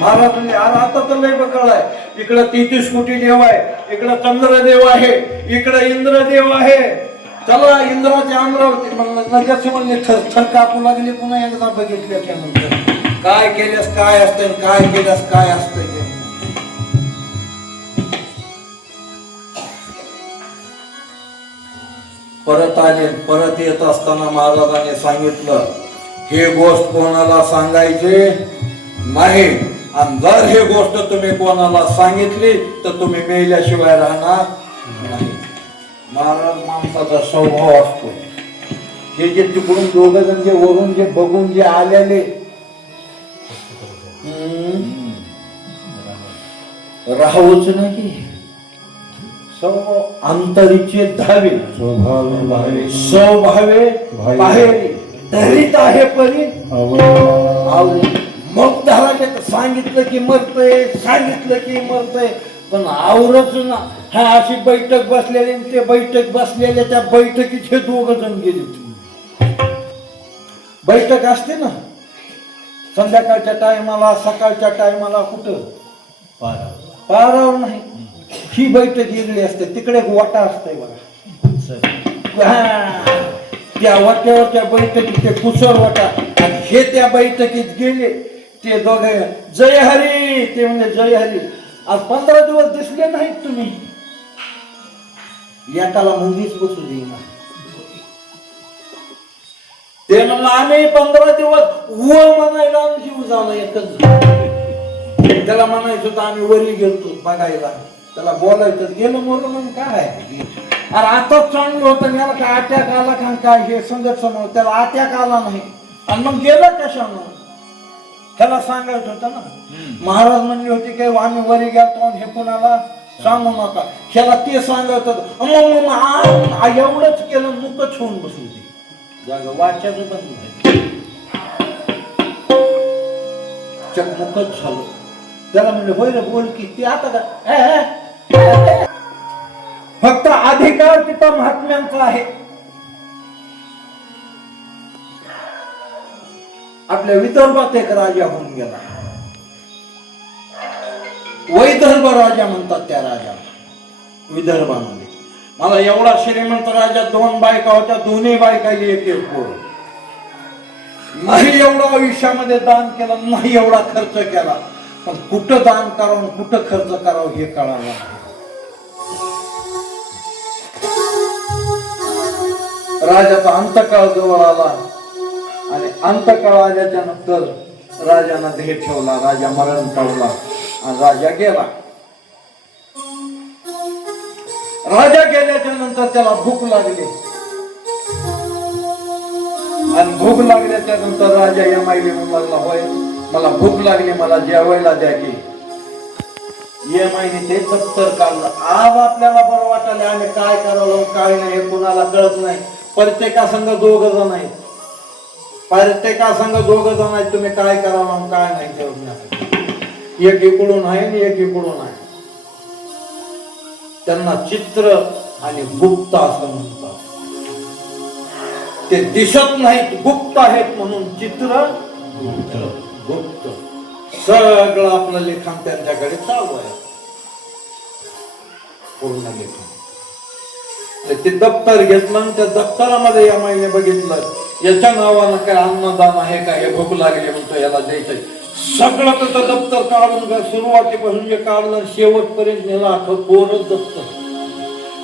महाराज म्हणले अरे आता तर लय बकळ आहे. इकडं 33 कोटी देव आहे, इकडं चंद्रदेव आहे, इकडं इंद्रदेव आहे. चला इंद्राचे अमरावती म्हणलं. म्हणले थर कापू लागले. पुन्हा एकदा बघितल्याच्या नंतर काय केल्यास काय असतं, काय केल्यास काय असतं. परत आले. परत येत असताना महाराजांनी सांगितलं हे गोष्ट कोणाला सांगायचे नाही, आणि जर हे गोष्ट तुम्ही कोणाला सांगितली तर तुम्ही मेल्याशिवाय राहणार नाही. महाराज माणसाचा स्वभाव असतो. हे जे तिकडून दोघ जण जे वरून जे बघून जे आलेले राहूच नाही. अंतरीचे धावे स्वभावे बाहेरी धरीत आहे परी मग धराले. सांगितलं की मरतय, सांगितलं की मरतय, पण आवरच ना. हा अशी बैठक बसलेली, ते बैठक बसलेल्या त्या बैठकीत हे 2 जण गेले. बैठक असते ना संध्याकाळच्या टायमाला, सकाळच्या टायमाला, कुठं पारावर नाही. ही बैठक वेगळी असते. तिकडे वाटा असतंय बघा. त्या वाट्यावरच्या बैठकीत ते कुसर वाटा. आणि हे त्या बैठकीत गेले ते दोघे जय हरी. ते म्हणजे जय हरी. आज 15 दिवस दिसले नाहीत तुम्ही. एकाला मुंगीच बसू देईना. ते म्हणलं आम्ही 15 दिवस म्हणायला जीव झाला एकच. त्याला म्हणायचं तर आम्ही वरी गेलतो बघायला. त्याला बोलायचं गेलं म्हणून काय. अरे आता चांगलं होतं, याला काय अटॅक आला का काय हे संघर्ष समोर. त्याला अटॅक आला नाही आणि मग गेलं कशानं ह्याला सांगायचं होतं ना. महाराज म्हणले होते की आम्ही वरी गेलतो हे कुणाला सांगू नका. ह्याला ते सांगत एवढंच केलं मुकच होऊन बसली ती जागा वाचायचं बंद झालं. चकमुकच झालं. त्याला म्हणलं होय रे बोल की. ते आता का फक्त अधिकार तिथं महात्म्यांचा आहे. आपल्या विदर्भात एक राजा होऊन गेला. वैदर्भ राजा म्हणतात त्या राजाला विदर्भामध्ये. मला एवढा श्रीमंत राजा, 2 बायका होत्या, दोन्ही बायका एक एक पोर. नाही एवढा आयुष्यामध्ये दान केलं, नाही एवढा खर्च केला, पण कुठं दान करावं कुठं खर्च करावं हे कळालं नाही. राजाचा अंतकाळ जवळ आला आणि अंतकाळ आल्याच्या नंतर राजानं ध्येय ठेवला. राजा मरण पावला आणि राजा गेला. राजा गेल्याच्या नंतर त्याला भूक लागली आणि भूक लागल्याच्या नंतर राजा या माईली म्हणू लागला होय मला भूक लागली, मला जेवायला द्या की. ये माईने ते दप्तर काढलं. आज आपल्याला बरं वाटलं आम्ही काय करावं काय नाही हे कुणाला कळत नाही. प्रत्येकासंग 2 जण आहेत, प्रत्येकासंग 2 जण आहेत. तुम्ही काय करावं काय नाही ठेवण्यासाठी. एक इकडून आहे आणि एक इकडून आहे. त्यांना चित्र आणि गुप्त असं म्हणतात. ते दिसत नाहीत, गुप्त आहेत म्हणून चित्र गुप्त. सगळं आपलं लेखन त्यांच्याकडे चालू आहे, पूर्ण लेखन. ते दप्तर घेतलं आणि त्या दप्तरामध्ये या माईने बघितलं याच्या नावानं काय अन्नदान आहे का, हे भूक लागली म्हणतो याला द्यायचंय. सगळं त्याचं दप्तर काढून सुरुवातीपासून जे काढलं शेवटपर्यंत नेला आठवत पोरच दप्तर.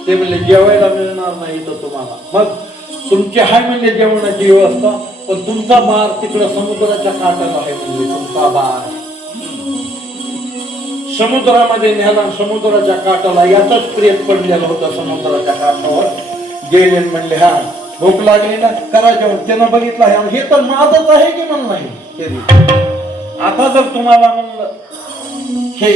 ते म्हणले जेवायला मिळणार नाही तर तुम्हाला. मग तुमची हाय म्हणजे जेवणाची व्यवस्था, पण तुमचा बार तिकडं समुद्राच्या काठाला आहे. म्हणजे तुमचा बार समुद्रामध्ये न्याला, समुद्राच्या काठाला. याचाच प्रेत पडलेलं होतं समुद्राच्या काठावर. गेले म्हणले हा भूक लागली ना करा जेवण. त्यानं बघितलं हे तर माझच आहे की म्हणलं. आता जर तुम्हाला म्हणलं हे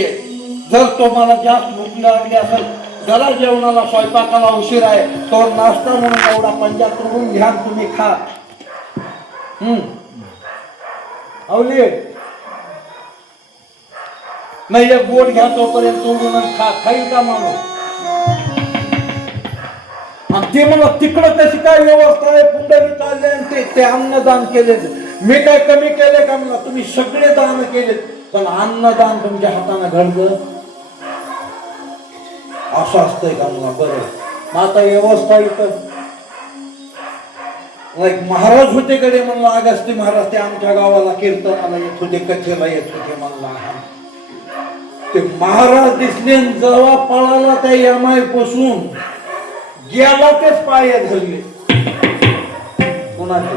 जर तुम्हाला जास्त भूक लागली असेल, जरा जेवणाला स्वयंपाकाला उशीर आहे, तो नाश्ता म्हणून एवढा पंजा तोडून घ्या तुम्ही खा. अवले नाही एक बोट घ्या तोपर्यंत तोडून खा. खाईल का माणूस? आणि ते मला तिकडं कशी काय व्यवस्था आहे, पुंडली चालले ते अन्नदान केले. मी काय कमी केले का मला? तुम्ही सगळे दान केले, पण अन्नदान तुमच्या हाताने घडलं असं असतंय का मला? बरं मग आता व्यवस्था इथं महाराज होते कडे म्हणलं अगस्ती महाराज ते आमच्या गावाला कीर्तनाला येत होते, कथेला येत होते म्हणला. ते महाराज दिसले जेव्हा पळाला त्या यमाई पासून गेला तेच पाय धरले. कोणाचे?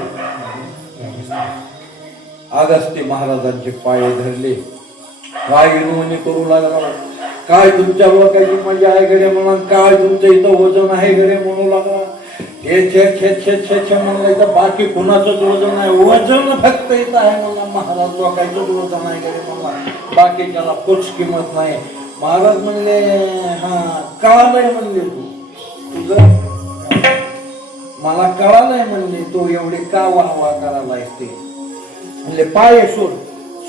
अगस्ती महाराजांचे पाय धरले. काय विनवणी करू लागला. काय तुमच्या लोकांची मजा आहे गडे म्हणून, काय तुमचं इथं वजन आहे गडे म्हणू लागला. हे छे छे छे छे छे म्हणलं इथं बाकी कुणाचंच वजन आहे, वजन फक्त इथं आहे म्हणला. महाराज लोकांचंच वजन आहे गडे म्हणला, बाकी त्याला कुछ किंमत नाही. महाराज म्हणले हा कळालंय म्हणले तुझं मला कळालंय म्हणले तो एवढे का वाह वाह करायला ते. म्हणले पाय सोड.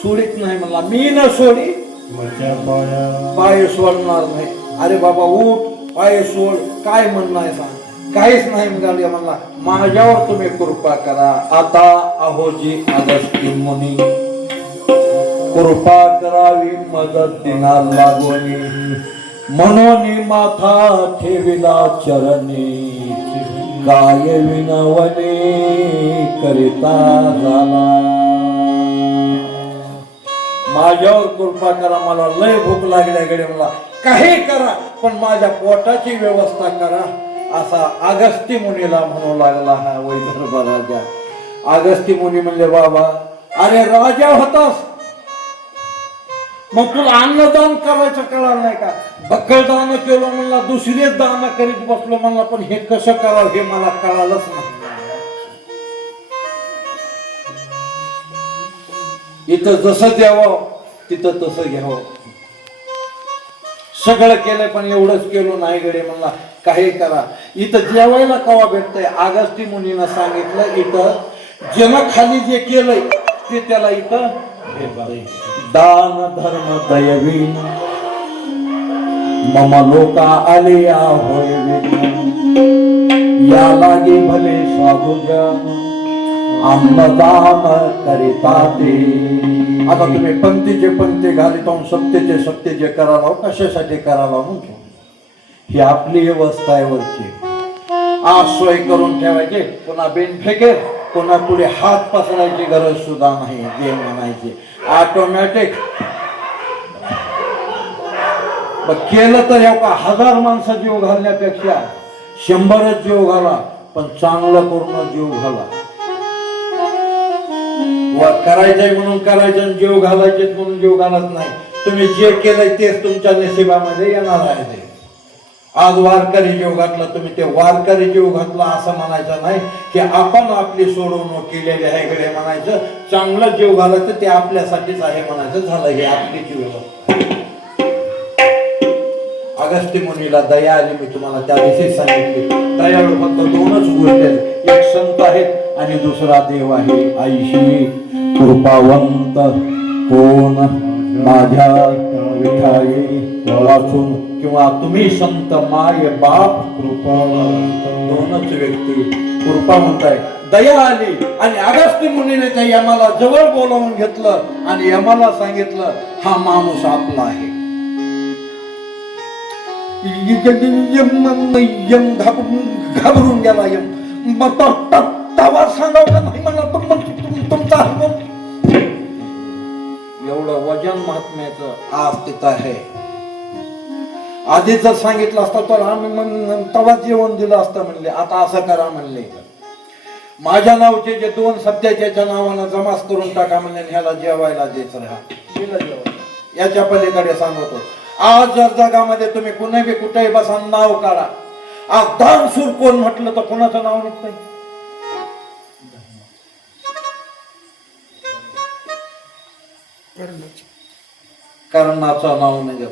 सोडित नाही म्हणला. मी न सोडी पाय सोडणार नाही. अरे बाबा उठ पाय सोड. काय म्हणणार सांग? काहीच नाही म्हणाले म्हणला. माझ्यावर तुम्ही कृपा करा. आता अहोजी अगस्ती मुनी कृपा करावी मदतीला लागोनी, म्हणून माथा ठेविला चरणी, काय विनवणे करिता झाला. माझ्यावर कृपा करा, मला लय भूक लागल्या गेले, मला काही करा पण माझ्या पोटाची व्यवस्था करा. असा अगस्ती मुनीला म्हणू लागला हा वैदर्भ राजा. अगस्ती मुनी म्हणले बाबा अरे राजा होतास मग तुला अन्नदान करायचं कळालं नाही का? बक्कळदान केलं म्हणला, दुसरेच दान करीत बसलो म्हणला, पण हे कसं करावं हे मला कळालंच नाही. इथं जसं द्यावं तिथं तसं घ्यावं. सगळं केलं पण एवढंच केलो नाही गडे म्हणला. काही करा, इथं जेवायला कवा भेटतंय? अगस्ती मुनीनं सांगितलं इथं ज्यानं खाली जे केलंय ते त्याला इथं भेटतंय. दान धर्म दयवीन मम लोका आले या होय विघ्न, या लागे भले साधू जन अन्नदान करिता ते. आता तुम्ही पंक्तीचे पंक्ती घालितो, सत्तेचे सत्तेचे करावं, कशासाठी करावं म्हणतो? ही आपली व्यवस्था आहे वरची. आज सोय करून ठेवायचे, पुन्हा बेन फेकेल, पुन्हा पुढे हात पसरायची गरज सुद्धा नाही. जे म्हणायचे ऑटोमॅटिक केलं तर एका 1000 माणसं जीव घालण्यापेक्षा 100च जीव घाला, पण चांगलं पूर्ण जीव घाला. करायचंय म्हणून करायचं, जीव घालायचे म्हणून जीव घालत नाही. तुम्ही जे केलंय तेच तुमच्या नशिबामध्ये येणार आहे. आज वारकरी जीव घातला, तुम्ही ते वारकरी जीव घातला असं म्हणायचं नाही की आपण आपली सोडवणूक केलेली आहे गडे म्हणायचं. चांगलं जीव घालायचं ते आपल्यासाठीच आहे म्हणायचं. झालं, हे आपली जीव. अगस्ती मुनीला दया आली, मी तुम्हाला त्या दिवशी सांगितले. दयाळू फक्त 2च गोष्टी आहेत, एक संत आहेत आणि दुसरा देव आहे. आईशी कृपावंत कोण माझ्या विठाई वाचून, किंवा तुम्ही संत माय बाप कृपावंत. 2च व्यक्ती कृपावंत आहे. दया आली आणि अगस्ती मुनीने त्या यमाला जवळ बोलावून घेतलं आणि यमाला सांगितलं हा माणूस आपला आहे. यम घाबरून गेला. यम तवा सांगाव का नाही मला तुमचा एवढं वजन महात्म्याचं आज तिथं आहे. आधी जर सांगितलं असतं तर आम्ही तवा जेवण दिलं असतं म्हणले. आता असं करा म्हणले, माझ्या नावचे जे 2 सध्याच्या नावानं जमास करून टाका म्हणले, ह्याला जेवायला देत राहा. याच्या पलीकडे सांगतो, आज जर जगामध्ये तुम्ही कुठे बी कुठेही बसा, नाव काढा. आज दानशूर कोण म्हटलं तर कोणाचं नाव निघतंय? कर्णाचं नाव नाही घेत.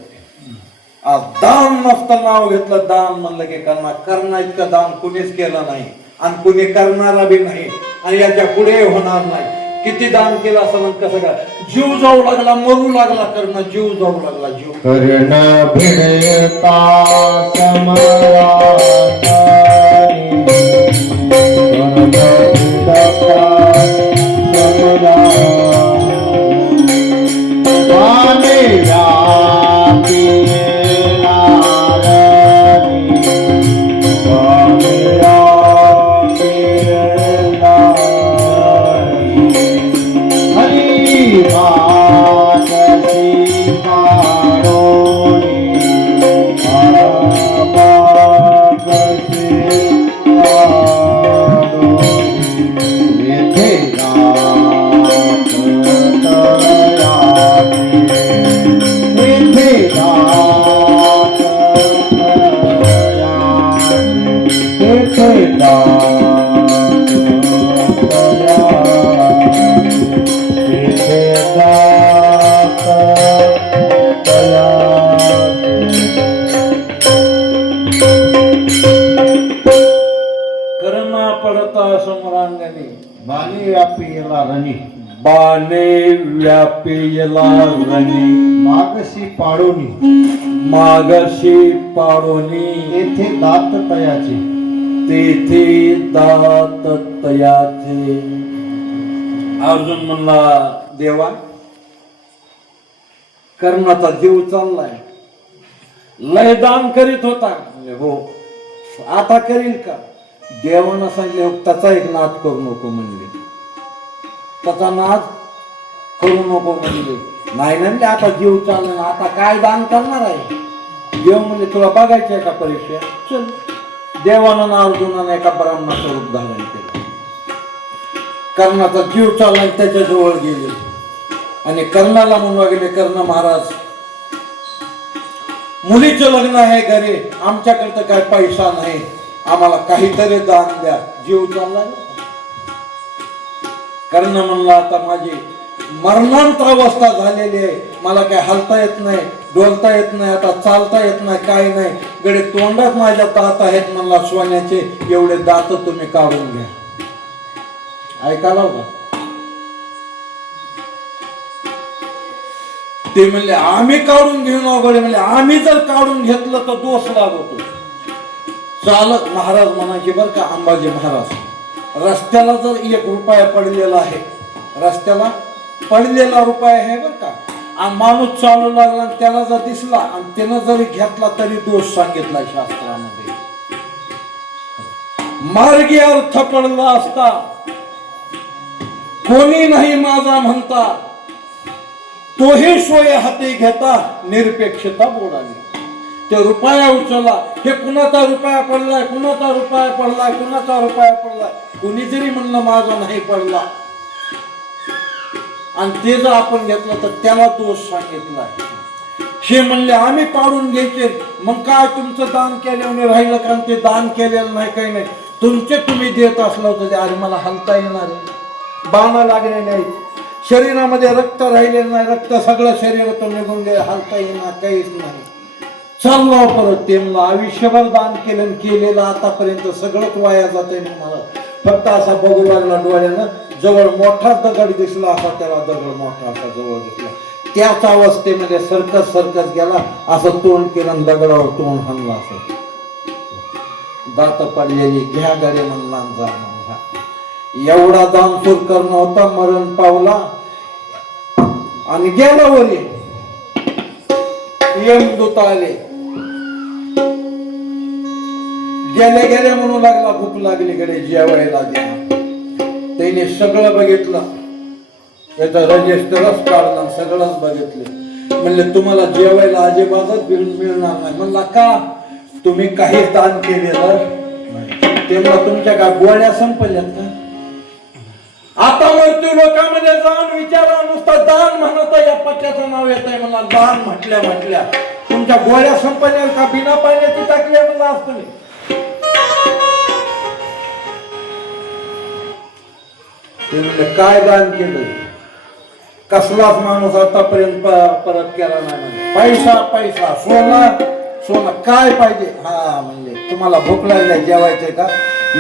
आज दान नसतं नाव घेतलं. दान म्हणलं की करणं इतकं दान कुणीच केलं नाही आणि कुणी करणारा बी नाही आणि याच्या पुढे होणार नाही. किती दान केलं असं कसं काय? जीव जाऊ लागला, मरू लागला कर्ण, जीव जाऊ लागला. जीव कर्ण भिडता समरा बाणे व्यापेला रणी मागशी पाडोनी मागशी पाडोनी येथे दात तयाचे तेथे दात तयाचे. अर्जुन म्हणला, देवा कर्णाचा जीव चाललाय, लय दान करीत होता. हो, आता करील का? देवानं सांगितले त्याचा एक नाद करू नको म्हणले. त्याचा नाद करू नको म्हणले. नाही म्हणले आता जीव चालला, आता काय दान करणार आहे? देव म्हणजे तुला बघायची आहे का परीक्षा? चल. देवानं अर्जुनाने एका ब्राह्मणाचं रूप धारण केलं. कर्णाचा जीव चालला, त्याच्या जवळ गेले आणि कर्णाला म्हणवा गेले, कर्ण महाराज मुलीचं लग्न आहे घरी, आमच्याकडे तर काय पैसा नाही, आम्हाला काहीतरी दान द्या. जीव चालला. कर्ण म्हणला, आता माझी मरणांत अवस्था झालेली आहे, मला काय हलता येत नाही, डोलता येत नाही, आता चालता येत नाही, काही नाही, गडे तोंडात माझ्या दात आहेत म्हणला सोन्याचे, एवढे दात तुम्ही काढून घ्या. ऐकायला का? ते म्हणले आम्ही काढून घेऊन अवघड म्हणले, आम्ही जर काढून घेतलं तर दोष लागतो. चालक महाराज म्हणायचे बर का, अंबाजी महाराज, रस्त्याला जर 1 रुपया पडलेला आहे, रस्त्याला पडलेला रुपया आहे बर का, आणि माणूस चालू लागला आणि त्याला जर दिसला आणि त्यानं जरी घेतला तरी दोष सांगितला शास्त्रामध्ये. मार्गी अर्थ पडला असता कोणी नाही माझा म्हणता, तोही सोय हाती घेता निरपेक्षता बोडाली. ते रुपया उचलला, हे कुणाचा रुपया पडलाय, कुणाचा रुपया पडलाय, कुणाचा रुपया पडलाय, कुणी जरी म्हणलं माझा नाही पडला आणि ते जर आपण घेतलं तर त्याला दोष सांगितलाय. हे म्हणले आम्ही पाडून घ्यायचे, मग काय तुमचं दान केल्याने राहिलं, कारण ते दान केलेलं नाही, काही नाही, तुमचे तुम्ही देत असलं होतं. अरे मला हलता येणार आहे, बाणा लागलेले आहेत, शरीरामध्ये रक्त राहिलेलं नाही, रक्त सगळं शरीरातून निघून गेलं, हलता येणार काहीच नाही. चाललो परत ते मला आयुष्यभर दान केलेलं आतापर्यंत सगळंच वाया जातंय. मला फक्त असा बघू लागला डोळ्यानं, जवळ मोठा दगड दिसला, असा त्याला दगड मोठा असा जवळ दिसला, त्याच अवस्थेमध्ये सरकत गेला, असं तोंड केलं, दगडावर तोंड हाणला, असं दात पडलेली, घ्या गाडी म्हणला जा म्हणला. एवढा दानशूर करणं होता, मरण पावला आणि गेला वरी. यमदूत आले, गेल्या म्हणू लागला भूक लागली कडे जेवायला द्या. त्याने सगळं बघितलं, त्याचा रजिस्टरच काढला, सगळंच बघितलं. म्हणले तुम्हाला जेवायला अजिबातच मिळणार नाही. म्हणला का? तुम्ही काही दान केलेलं नाही. तेव्हा तुमच्या का गोळ्या संपल्यात का? आता मृत्यू लोकांमध्ये जाऊन विचारा, नुसता दान म्हणत या पट्ट्याचं नाव येत आहे. मला दान म्हटल्या तुमच्या गोळ्या संपल्या का? बिना पाण्याची टाकल्या म्हणला आज तुम्ही. ते म्हणले काय दान केलं? कसलाच माणूस आतापर्यंत परत केला नाही. पैसा सोना काय पाहिजे? हा म्हणले तुम्हाला भूक लागल्या जेवायचंय का?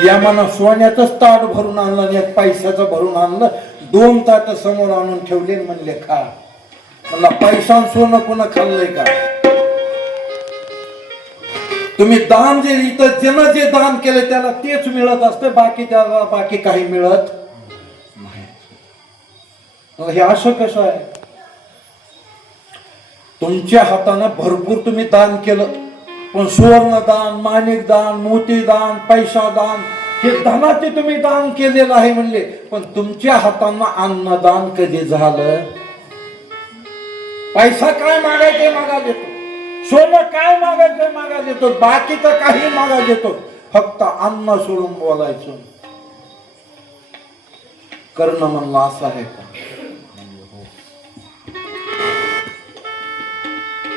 यामानं सोन्याचंच ताट भरून आणलं आणि एक पैशाचं भरून आणलं, 2 ताट समोर आणून ठेवले, म्हणले खा. मला पैसा सोनं कोण खाल्लंय का? तुम्ही दान जे इथं ज्यानं जे दान केलं त्याला तेच मिळत असतं, बाकी त्याला बाकी काही मिळत नाही. हे असं कसं आहे? तुमच्या हातानं भरपूर तुम्ही दान केलं, पण सुवर्ण दान, माणिक दान, मोती दान, पैसा दान, हे धनाचे तुम्ही दान केलेलं आहे म्हणले, पण तुमच्या हातांना अन्नदान कधी झालं? पैसा काय मागायचे मागा देतो, सोनं काय मागायचं मागा देतो, बाकीचं काही मागा देतो, फक्त अन्न सोडून बोलायचं. करणं म्हणलं असं आहे का?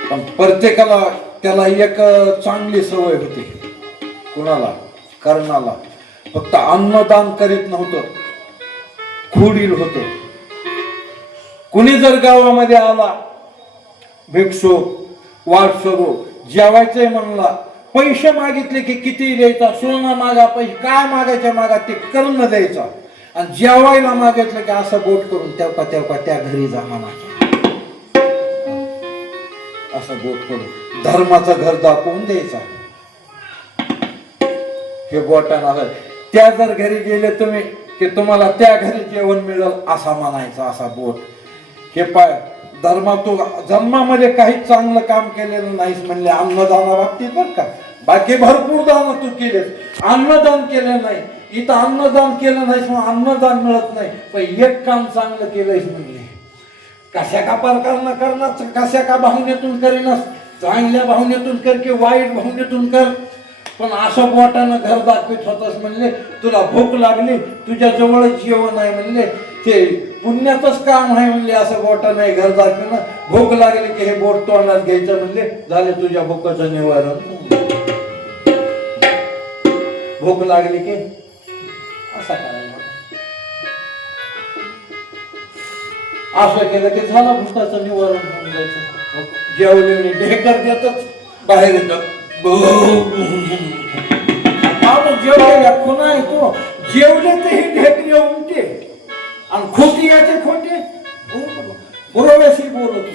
पण प्रत्येकाला त्याला एक चांगली सवय होती. कुणाला? कर्णाला. फक्त अन्नदान करीत नव्हतं, खुडील होत. कुणी जर गावामध्ये आला, भिक्षुक, वाटसरू, जेवायचंय म्हणला, पैसे मागितले की किती द्यायचा, सोनं मागा, पैसे काय मागायचे मागा, ते कर्ण द्यायचा. आणि जेवायला मागितलं की असं बोट करून तेवका त्या घरी जा म्हणायचं, असं बोट करून धर्माचं घर दाखवून द्यायचा. हे बोटानं आलं. त्या जर घरी गेले तुम्ही की तुम्हाला त्या घरी जेवण मिळेल असा म्हणायचा, असा बोट. हे पाय धर्मा, तू जन्मामध्ये काही चांगलं काम केलेलं नाहीस म्हणले अन्नदाना बाबतीत बरं का, बाकी भरपूर दान तू केलेस, अन्नदान केलं नाही. इथं अन्नदान केलं नाहीस मग अन्नदान मिळत नाही, पण एक काम चांगलं केलंयस म्हणले. कशा का प्रकारनं करणार, कशा का भावनेतून करीनस, चांगल्या भावनेतून कर की वाईट भावनेतून कर, पण असं बोटानं घर दाखवित होतस म्हणले. तुला भूक लागली, तुझ्या जवळ जेवण आहे म्हणले, ते पुण्याचंच काम आहे म्हणले, असं बोटानं घर दाखवणं. भूक लागली की हे बोट तोंडात घ्यायचं म्हणले, झाले तुझ्या भूकाचं निवारण. भूक लागली की असा करायला. असं केलं की झालं भूताचं निवारण होऊन जायचं. जेवलेले ढेकर देतच बाहेर येतात. जेवलेल्या खुणा आहे तो जेवले तर हे ढेकरी उमटे आणि खोटी याचे खोटे पुराव्याशी बोलत.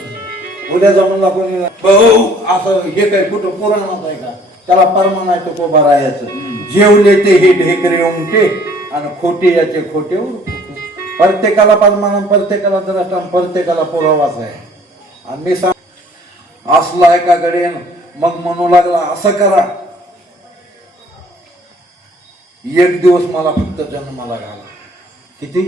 उद्या जमला कोणी असं हे काय कुठं पुराणात आहे का? त्याला परमान आहे तो कोबा राहायचं. जेवले ते हे ढेकरे उमटे आणि खोटे याचे खोटे. प्रत्येकाला परमान, प्रत्येकाला द्रष्टा, प्रत्येकाला पुरावाच आहे. आणि मी सांग असला एका गडेन मग म्हणू लागला असं करा, एक दिवस मला फक्त जन्माला घाला. किती?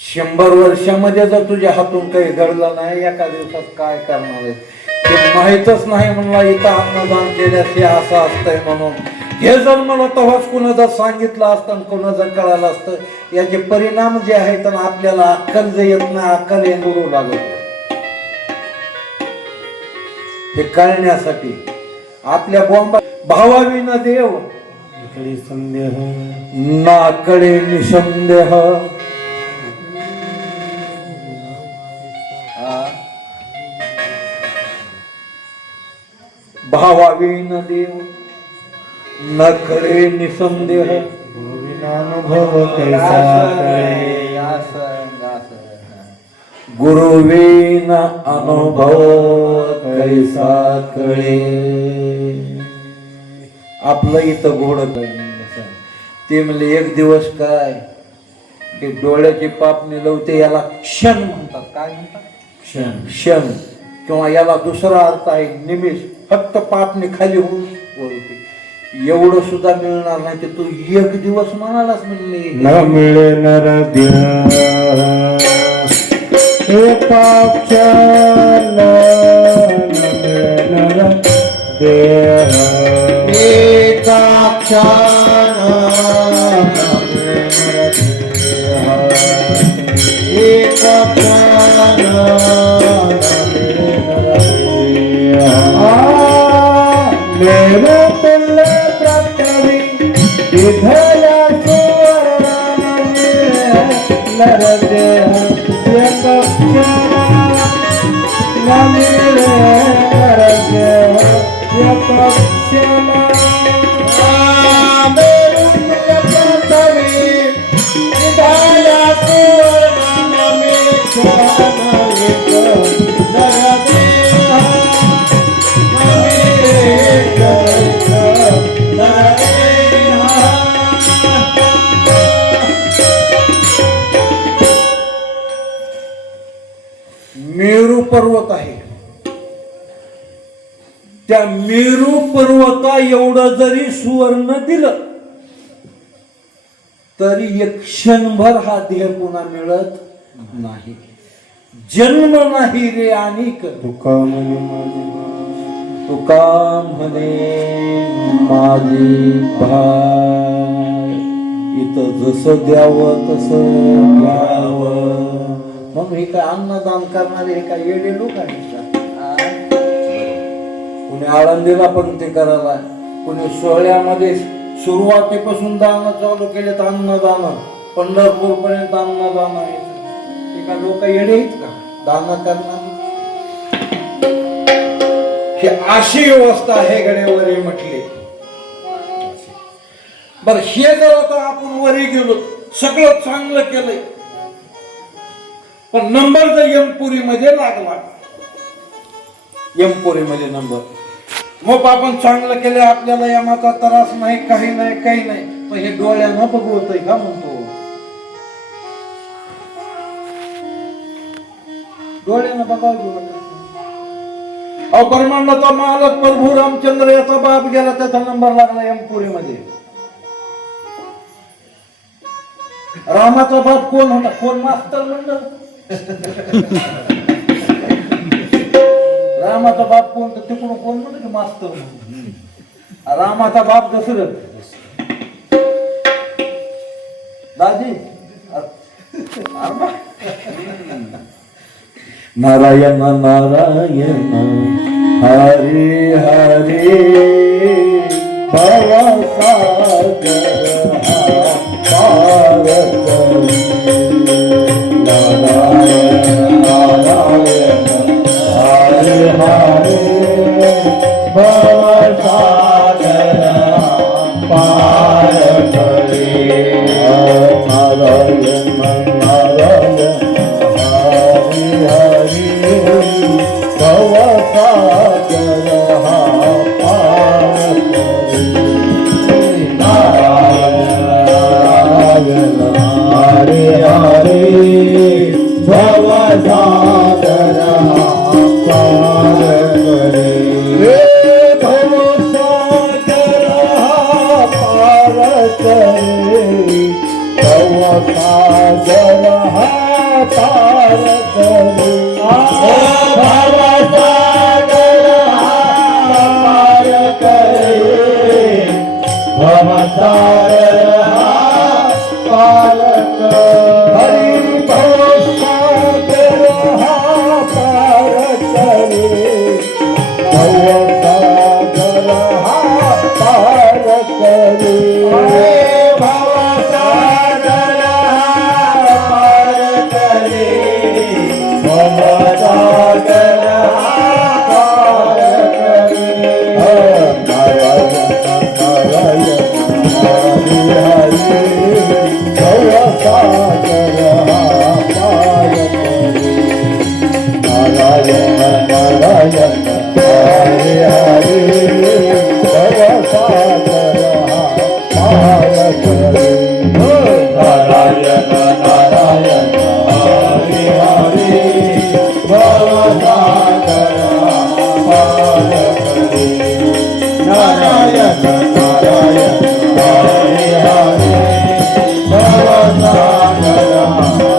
100 वर्षामध्ये जर तुझ्या हातून काही घडलं नाही, एका दिवसात काय करणार आहे ते माहीतच नाही. म्हणला इथं अन्नदान केल्यास हे असं असतंय म्हणून. हे जर मला तेव्हाच कुणाचं सांगितलं असतं, कुणाचं कळालं असतं. याचे परिणाम जे आहेत ना, आपल्याला अक्कल जे येत नाही, अक्कल हे बोलू लागत. हे कळण्यासाठी आपल्या बॉम्बा भावाविना देव संदेह नाकडे निसंदेह. भावाविना देव नकडे निसंदेह. अनुभव कैसा गुरुविन अनुभव कैसा कळे. आपलं इथं घोड ते म्हणले एक दिवस काय ते डोळ्याची पाप निलवते, याला क्षण म्हणतात. काय म्हणतात? क्षण. क्षण किंवा याला दुसरा अर्थ आहे निमिष. फक्त पापने खाली होऊन वळते. एवढं सुद्धा मिळणार नाही ते तू एक दिवस म्हणालाच म्हणले. न मिळे नर हे पाप देह एका क्षण एका क्षण मेरे तुल्य प्रत्यवी विधया सुवर्ण नरदे मेरू पर्वत आहे. त्या मेरू पर्वता एवढं जरी सुवर्ण दिलं तरी एक क्षणभर हा देह पुन्हा मिळत नाही. जन्म नाही रे अनिक. तुका म्हणे माझी भाय. इथं जसं द्यावं तसं घ्यावं. मग हे काय अन्नदान करणारे हे काय येडे लोक आहेत का? कुणी आळंदीला पण ते करायला, कुणी सोहळ्यामध्ये सुरुवातीपासून दान चालू केले तर अन्नदान, पंढरपूर पर्यंत अन्नदान आहे. ते काय लोक येडे आहेत का दान करणार? ही अशी व्यवस्था आहे गड्यावर हे म्हटले. बर हे जर आता आपण वरी गेलो सगळं चांगलं केलंय पण नंबर जर यमपुरी मध्ये लागला, यमपुरी मध्ये नंबर, मग आपण चांगलं केलं, आपल्याला यमाचा त्रास नाही, काही नाही, काही नाही, पण हे डोळ्यानं बघवतय का म्हणतो. डोळ्यानं बघावं. अहो ब्रह्मांडाचा मालक प्रभू रामचंद्र याचा बाप गेला, त्याचा नंबर लागला यमपुरी मध्ये. रामाचा बाप कोण होता? कोण? मास्तर म्हणलं. रामाचा बाप कोण? तर तिकडून कोण म्हणलं की मास्तर म्हणून. रामाचा बाप दशरथ. दाजी नारायण नारायण हरी हरी भवसागर पार नारायण हरी हरी भवसागर हा पार करे नारायण हरी हरी भवसागर हा पार करे भवसागर हा पार करे भवसागर हा पार करे भवसागर हा पार करे भवसागर हा पार करे हरि भवसागर हा पार करे भवसागर हा पार करे भवसागर हा पार करे भवसागर हा पार करे नारायण नारायण हरि हरि भवसागर हा पार करे नारायण नारायण हरि हरि भवसागर हा पार करे नारायण नारायण हरि हरि भवसागर हा पार करे नारायण नारायण हरि हरि भवसागर हा पार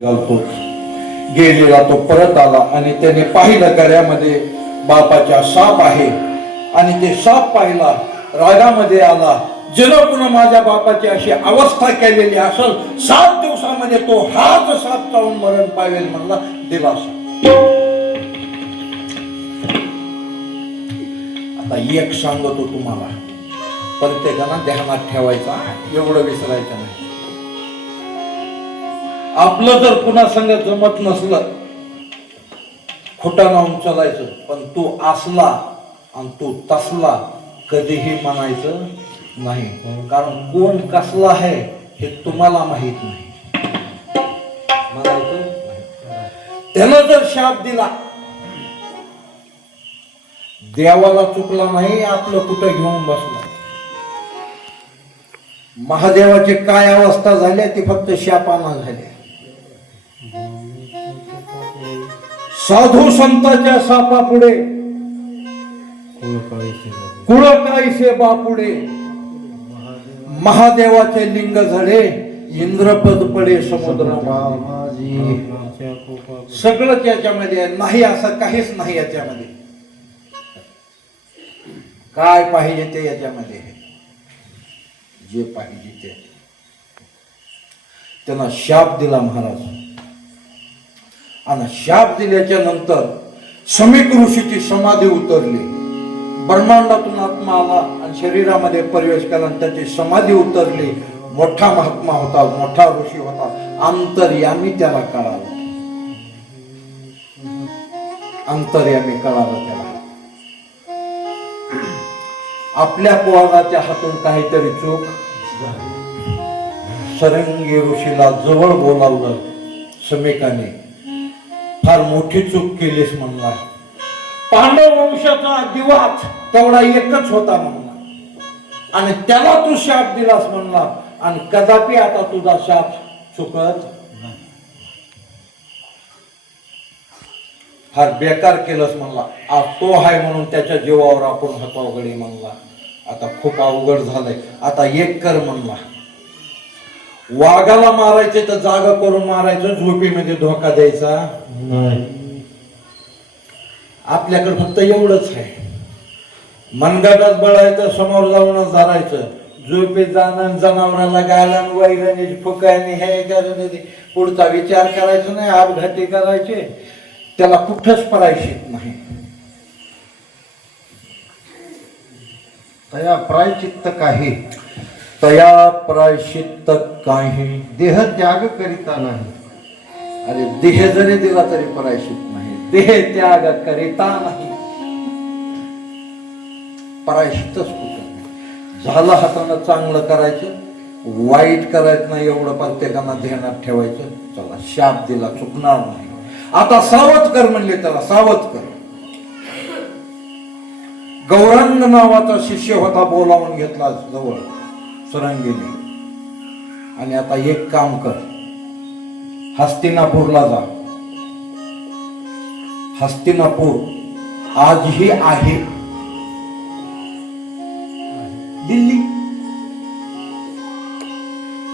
घालतो गेलेला तो परत आला आणि त्याने पाहिलं गळ्यामध्ये बापाच्या साप आहे आणि ते साप पाहिला रागामध्ये आला जर पुन्हा माझ्या बापाची अशी अवस्था केलेली असेल 7 दिवसामध्ये तो हाच साप चावून मरण पावेल म्हणला दिलासा. आता एक सांगतो तुम्हाला प्रत्येकानं ध्यानात ठेवायचा एवढं विसरायचं नाही. आपलं जर पुन्हा संग जमत नसलं खोटा नाऊन चालायचं पण तू असला आणि तू तसला कधीही म्हणायचं नाही कारण कोण कसला आहे हे तुम्हाला माहित नाही. म्हणायचं त्यानं जर शाप दिला देवाला चुकला नाही आपलं कुठं घेऊन बसला. महादेवाची काय अवस्था झाल्या ती फक्त शापाना झाल्या. साधू संतांच्या सापापुढे कुळ काहीसे बापुडे महादेवाचे लिंग झडे इंद्रपद पडे समुद्र सगळंच याच्यामध्ये आहे. नाही असं काहीच नाही याच्यामध्ये. काय पाहिजे ते याच्यामध्ये आहे. जे पाहिजे ते. त्यांना शाप दिला महाराज आणि शाप दिल्याच्या नंतर समीक ऋषीची समाधी उतरली. ब्रह्मांडातून आत्मा आला आणि शरीरामध्ये प्रवेश केला आणि त्याची समाधी उतरली. मोठा महात्मा होता, मोठा ऋषी होता, अंतर्यामी त्याला कळाला. अंतर्यामी कळाला त्याला. आपल्या पोराच्या हातून काहीतरी चूक. सरंगी ऋषीला जवळ बोलावलं समीकाने. फार मोठी चूक केलीस म्हणला. पांडव वंशाचा दिवाच तेवढा एकच होता म्हणला आणि त्याला तू शाप दिलास म्हणला आणि कदापि आता तुझा शाप चुकत नाही. फार बेकार केलंस म्हणला. आज तो आहे म्हणून त्याच्या जीवावर आपण हातावगडी म्हणला. आता खूप अवघड झालंय. आता एक कर म्हणला. वाघाला मारायचे तर जागा करून मारायचं, झोपेमध्ये धोका द्यायचा नाही. आपल्याकडे फक्त एवढंच आहे. मनगटात बळायचं, समोर जाऊनच धरायचं. झोपेत जाणं, जनावराला गायला वैराने फुकायने हे करायने पुढचा विचार करायचा नाही. अपघाती करायचे, त्याला कुठंच परायशीत नाही. तया प्रायचित्त काही तया प्रायश्चित्त काही देह त्याग करिता नाही. अरे देह जरी दिला तरी प्रायश्चित नाही. देह त्याग करिता नाही. प्रायश्चितच कुठं नाही. झालं हातानं चांगलं करायचं, वाईट करायचं नाही एवढं प्रत्येकांना ध्यानात ठेवायचं. चला शाप दिला, चुकणार नाही. आता सावध कर म्हणले त्याला, सावध कर. गौरांग नावाचा शिष्य होता, बोलावून घेतला जवळ सरंगीने. आणि आता एक काम कर, हस्तिनापूरला जा. हस्तिनापूर आजही आहे दिल्ली.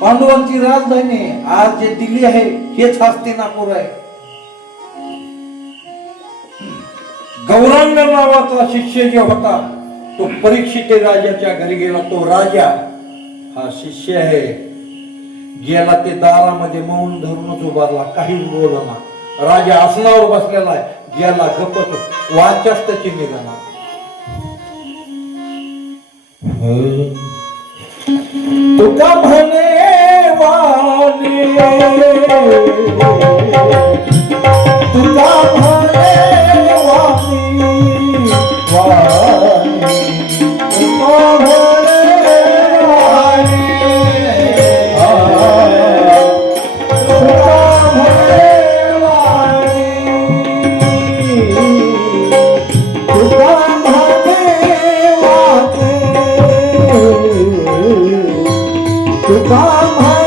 पांडवांची राजधानी आहे. आज जे दिल्ली आहे हेच हस्तिनापूर आहे. गौरांग नावाचा शिष्य जे होता तो परीक्षित राजाच्या घरी गेला. तो राजा हा शिष्य आहे. गेला ते दारामध्ये मौन धरूनच उभारला, काहीच बोलना. राजा आसनावर बसलेला आहे. गेला गप्पच, वाचाच त्याची निघाला. तुका म्हणे वाणी, तुका म्हणे वाणी, वाणी, तुका म्हणे वाणी, तुका म्हणे वाणी, तुका म्हणे वाणी, तुका म्हणे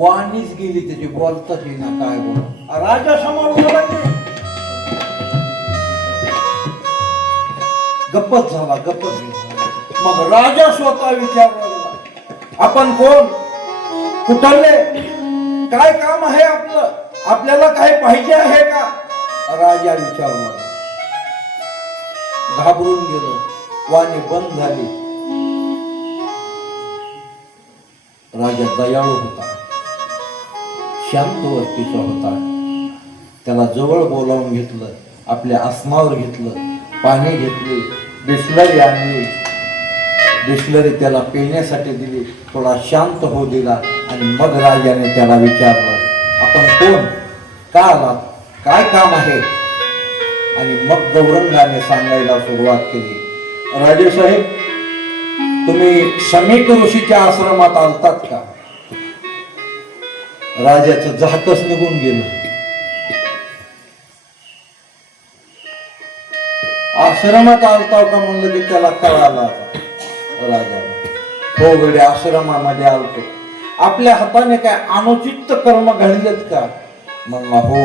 वाणीच गेली त्याची, बोलताच येईना. काय बोल, राजा समोर बोलायचे. गप्पच झाला, गप्पच झाला. मग राजा स्वतः विचारू लागला, आपण कोण, कुठले, काय काम आहे आपलं, आपल्याला काय पाहिजे आहे का? राजा विचारू लागला. घाबरून गेलं, वाणी बंद झाली. राजा दयाळू होता, शांत वस्तीचा होता. त्याला जवळ बोलावून घेतलं, आपल्या आसनावर घेतलं, पाणी घेतले, बिस्लरी आणली, बिस्लरी त्याला पिण्यासाठी दिली, थोडा शांत होऊ दिला. आणि मग राजाने त्याला विचारलं, आपण कोण, का आलात, काय काम आहे? आणि मग गौरंगाने सांगायला सुरुवात केली, राजेसाहेब, तुम्ही शमीक ऋषीच्या आश्रमात आलतात का? राजाचं झाकच निघून गेलं. आश्रमात आलता का म्हणलं की त्याला कळाला राजा, हो गडे, आश्रमामध्ये आलतो. आपल्या हाताने काय अनुचित कर्म घडलेत का? म्हणला, हो,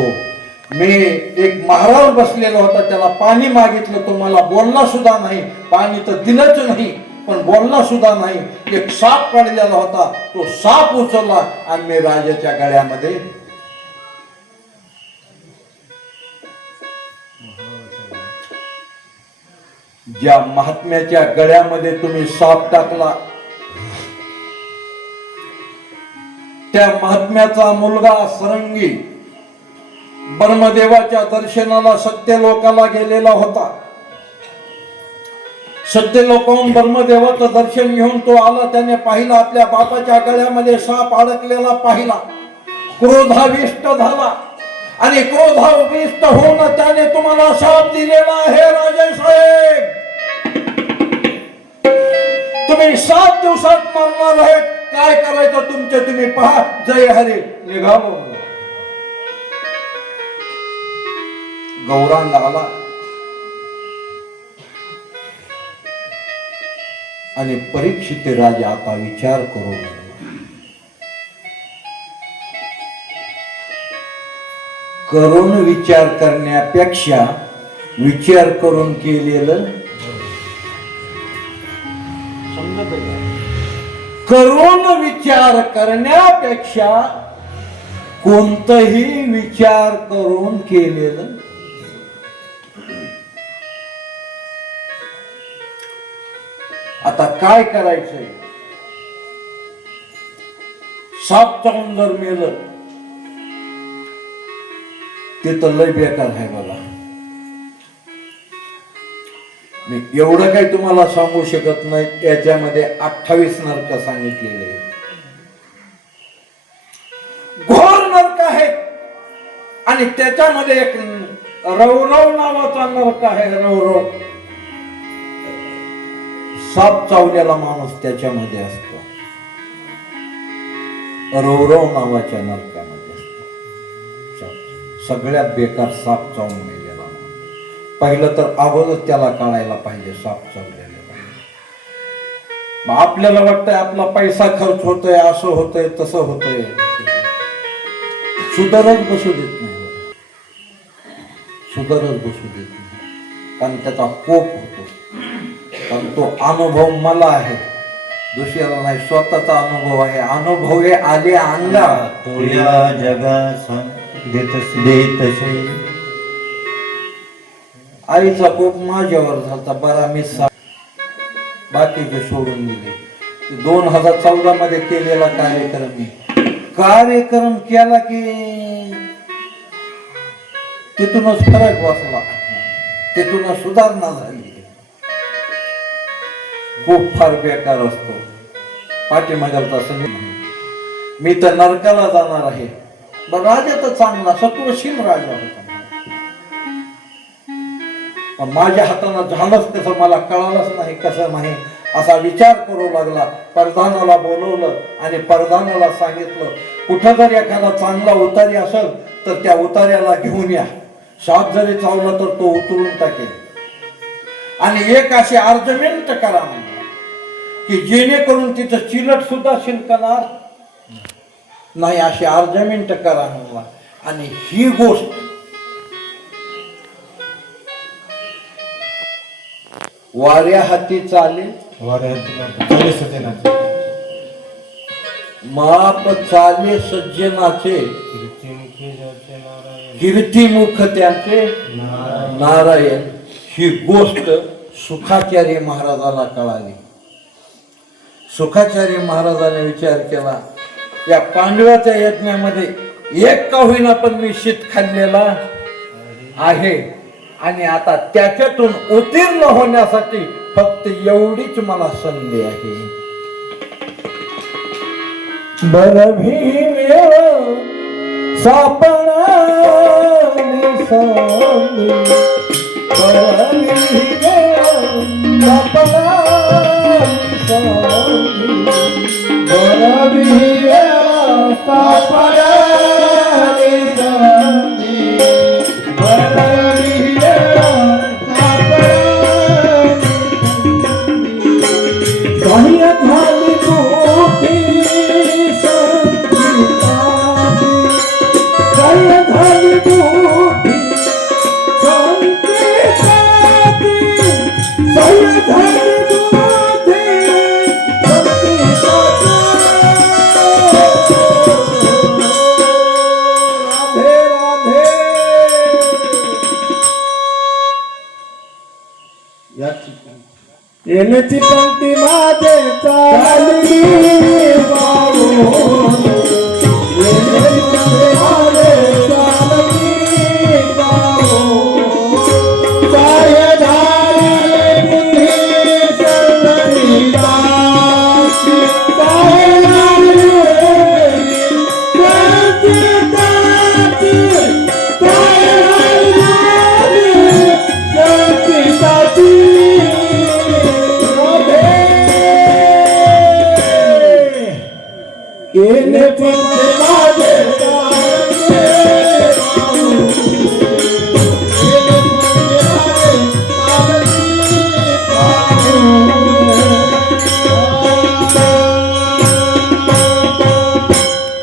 मी एक महाराज बसलेला होता, त्याला पाणी मागितलं, तो मला बोलला सुद्धा नाही. पाणी तर दिलंच नाही, पण बोलला सुद्धा नाही. एक साप काढलेला होता, तो साप उचलला आणि मी राजाच्या गळ्यामध्ये ज्या महात्म्याच्या गळ्यामध्ये तुम्ही साप टाकला, त्या महात्म्याचा मुलगा सरंगी ब्रह्मदेवाच्या दर्शनाला सत्यलोकाला गेलेला होता. सत्यलोकाहून ब्रह्मदेवाचं दर्शन घेऊन तो आला. त्याने पाहिला, आपल्या बापाच्या गळ्यामध्ये साप अडकलेला पाहिला. क्रोधाविष्ट झाला आणि क्रोधाविष्ट होऊन त्याने तुम्हाला शाप दिलेला आहे, राजेसाहेब, तुम्ही 7 दिवसात मरणार आहेत. काय करायचं तुमचे तुम्ही पहा. जय हरी. निघालो. गौरांग आला आणि परीक्षित राजा आता विचार करू लागला. करून विचार करण्यापेक्षा विचार करून केलेलं समजत आहे. करून विचार करण्यापेक्षा कोणताही विचार करून केलेलं आता काय करायचंय? साप चावून जर मेलं ते तर लय बेकार आहे बघा. मी एवढं काही तुम्हाला सांगू शकत नाही. याच्यामध्ये 28 नरक सांगितलेले आहेत. घोर नरक आहेत. आणि त्याच्यामध्ये एक रवरव नावाचा नरक आहे. रवरव, साप चावलेला माणूस त्याच्यामध्ये असतो. रवरव नावाच्या नरकामध्ये असतो. सगळ्यात बेकार साप चावून मेलेला. पहिलं तर अगोदर त्याला कळायला पाहिजे साप चावलेला पाहिजे. आपल्याला वाटतंय आपला पैसा खर्च होतोय, असं होतंय, तसं होतंय, सुधारच बसू देत नाही. सुधारच बसू देत नाही. कारण त्याचा कोप होतो. कारण तो अनुभव मला आहे, दुसऱ्याला नाही. स्वतःचा अनुभव आहे. अनुभव हे आले अंगा तोया जगा देतसे. आईचा कोप माझ्यावर झाला. बरा मी बाकीचे सोडून दिले. 2014 मध्ये केलेला कार्यक्रम केला की तिथूनच फरक बसला, तिथूनच सुधारणा झाली. खूप फार बेकार असतो. पाठीमागचा तसं नाही. मी तर नरकाला जाणार आहे. राजा तर चांगला सत्वशील राजा होता, पण माझ्या हातानं झालंच कसं मला कळालंच नाही, कसं नाही. असा विचार करू लागला. प्रधानाला बोलवलं आणि प्रधानाला सांगितलं, कुठं जर एखादा चांगला उतारी असेल तर त्या उतार्याला घेऊन या. साप जरी चावला तर तो उतरून टाकेल. आणि एक अशी अर्जमेंट करा की जेणेकरून तिचं चिलट सुद्धा शिंकणार नाही, अशी अर्जमेंट करा म्हणला. आणि ही गोष्ट वाऱ्या हाती चालेल माप चाले सज्जनाचे कीर्तिमुख त्यांचे नारायण. ही गोष्ट सुखाचार्य महाराजाला कळाली. सुखाचार्य महाराजाने विचार केला, या पांडवाच्या यज्ञामध्ये एक का होईना पण मी शीत खाल्लेला आहे आणि आता त्याच्यातून उत्तीर्ण होण्यासाठी फक्त एवढीच मला संधी आहे. बर भीमेव सापणा संधी, बर भीमेव सापणा संधी, बर भीमेव सापणा संधी, बर भीमेव सापणा काही झाली मोठी येण्याची पंक्ती माझे चालली पाहून, येण्याची पंक्ती माझे चालली पाहून, काय झाले बुद्धी संगती दासी, काय झाले संगती दासी, काय झाले संगती दासी. येणे पंक्ती माझे चालली पाहून, येणे पंक्ती माझे चालली पाहून.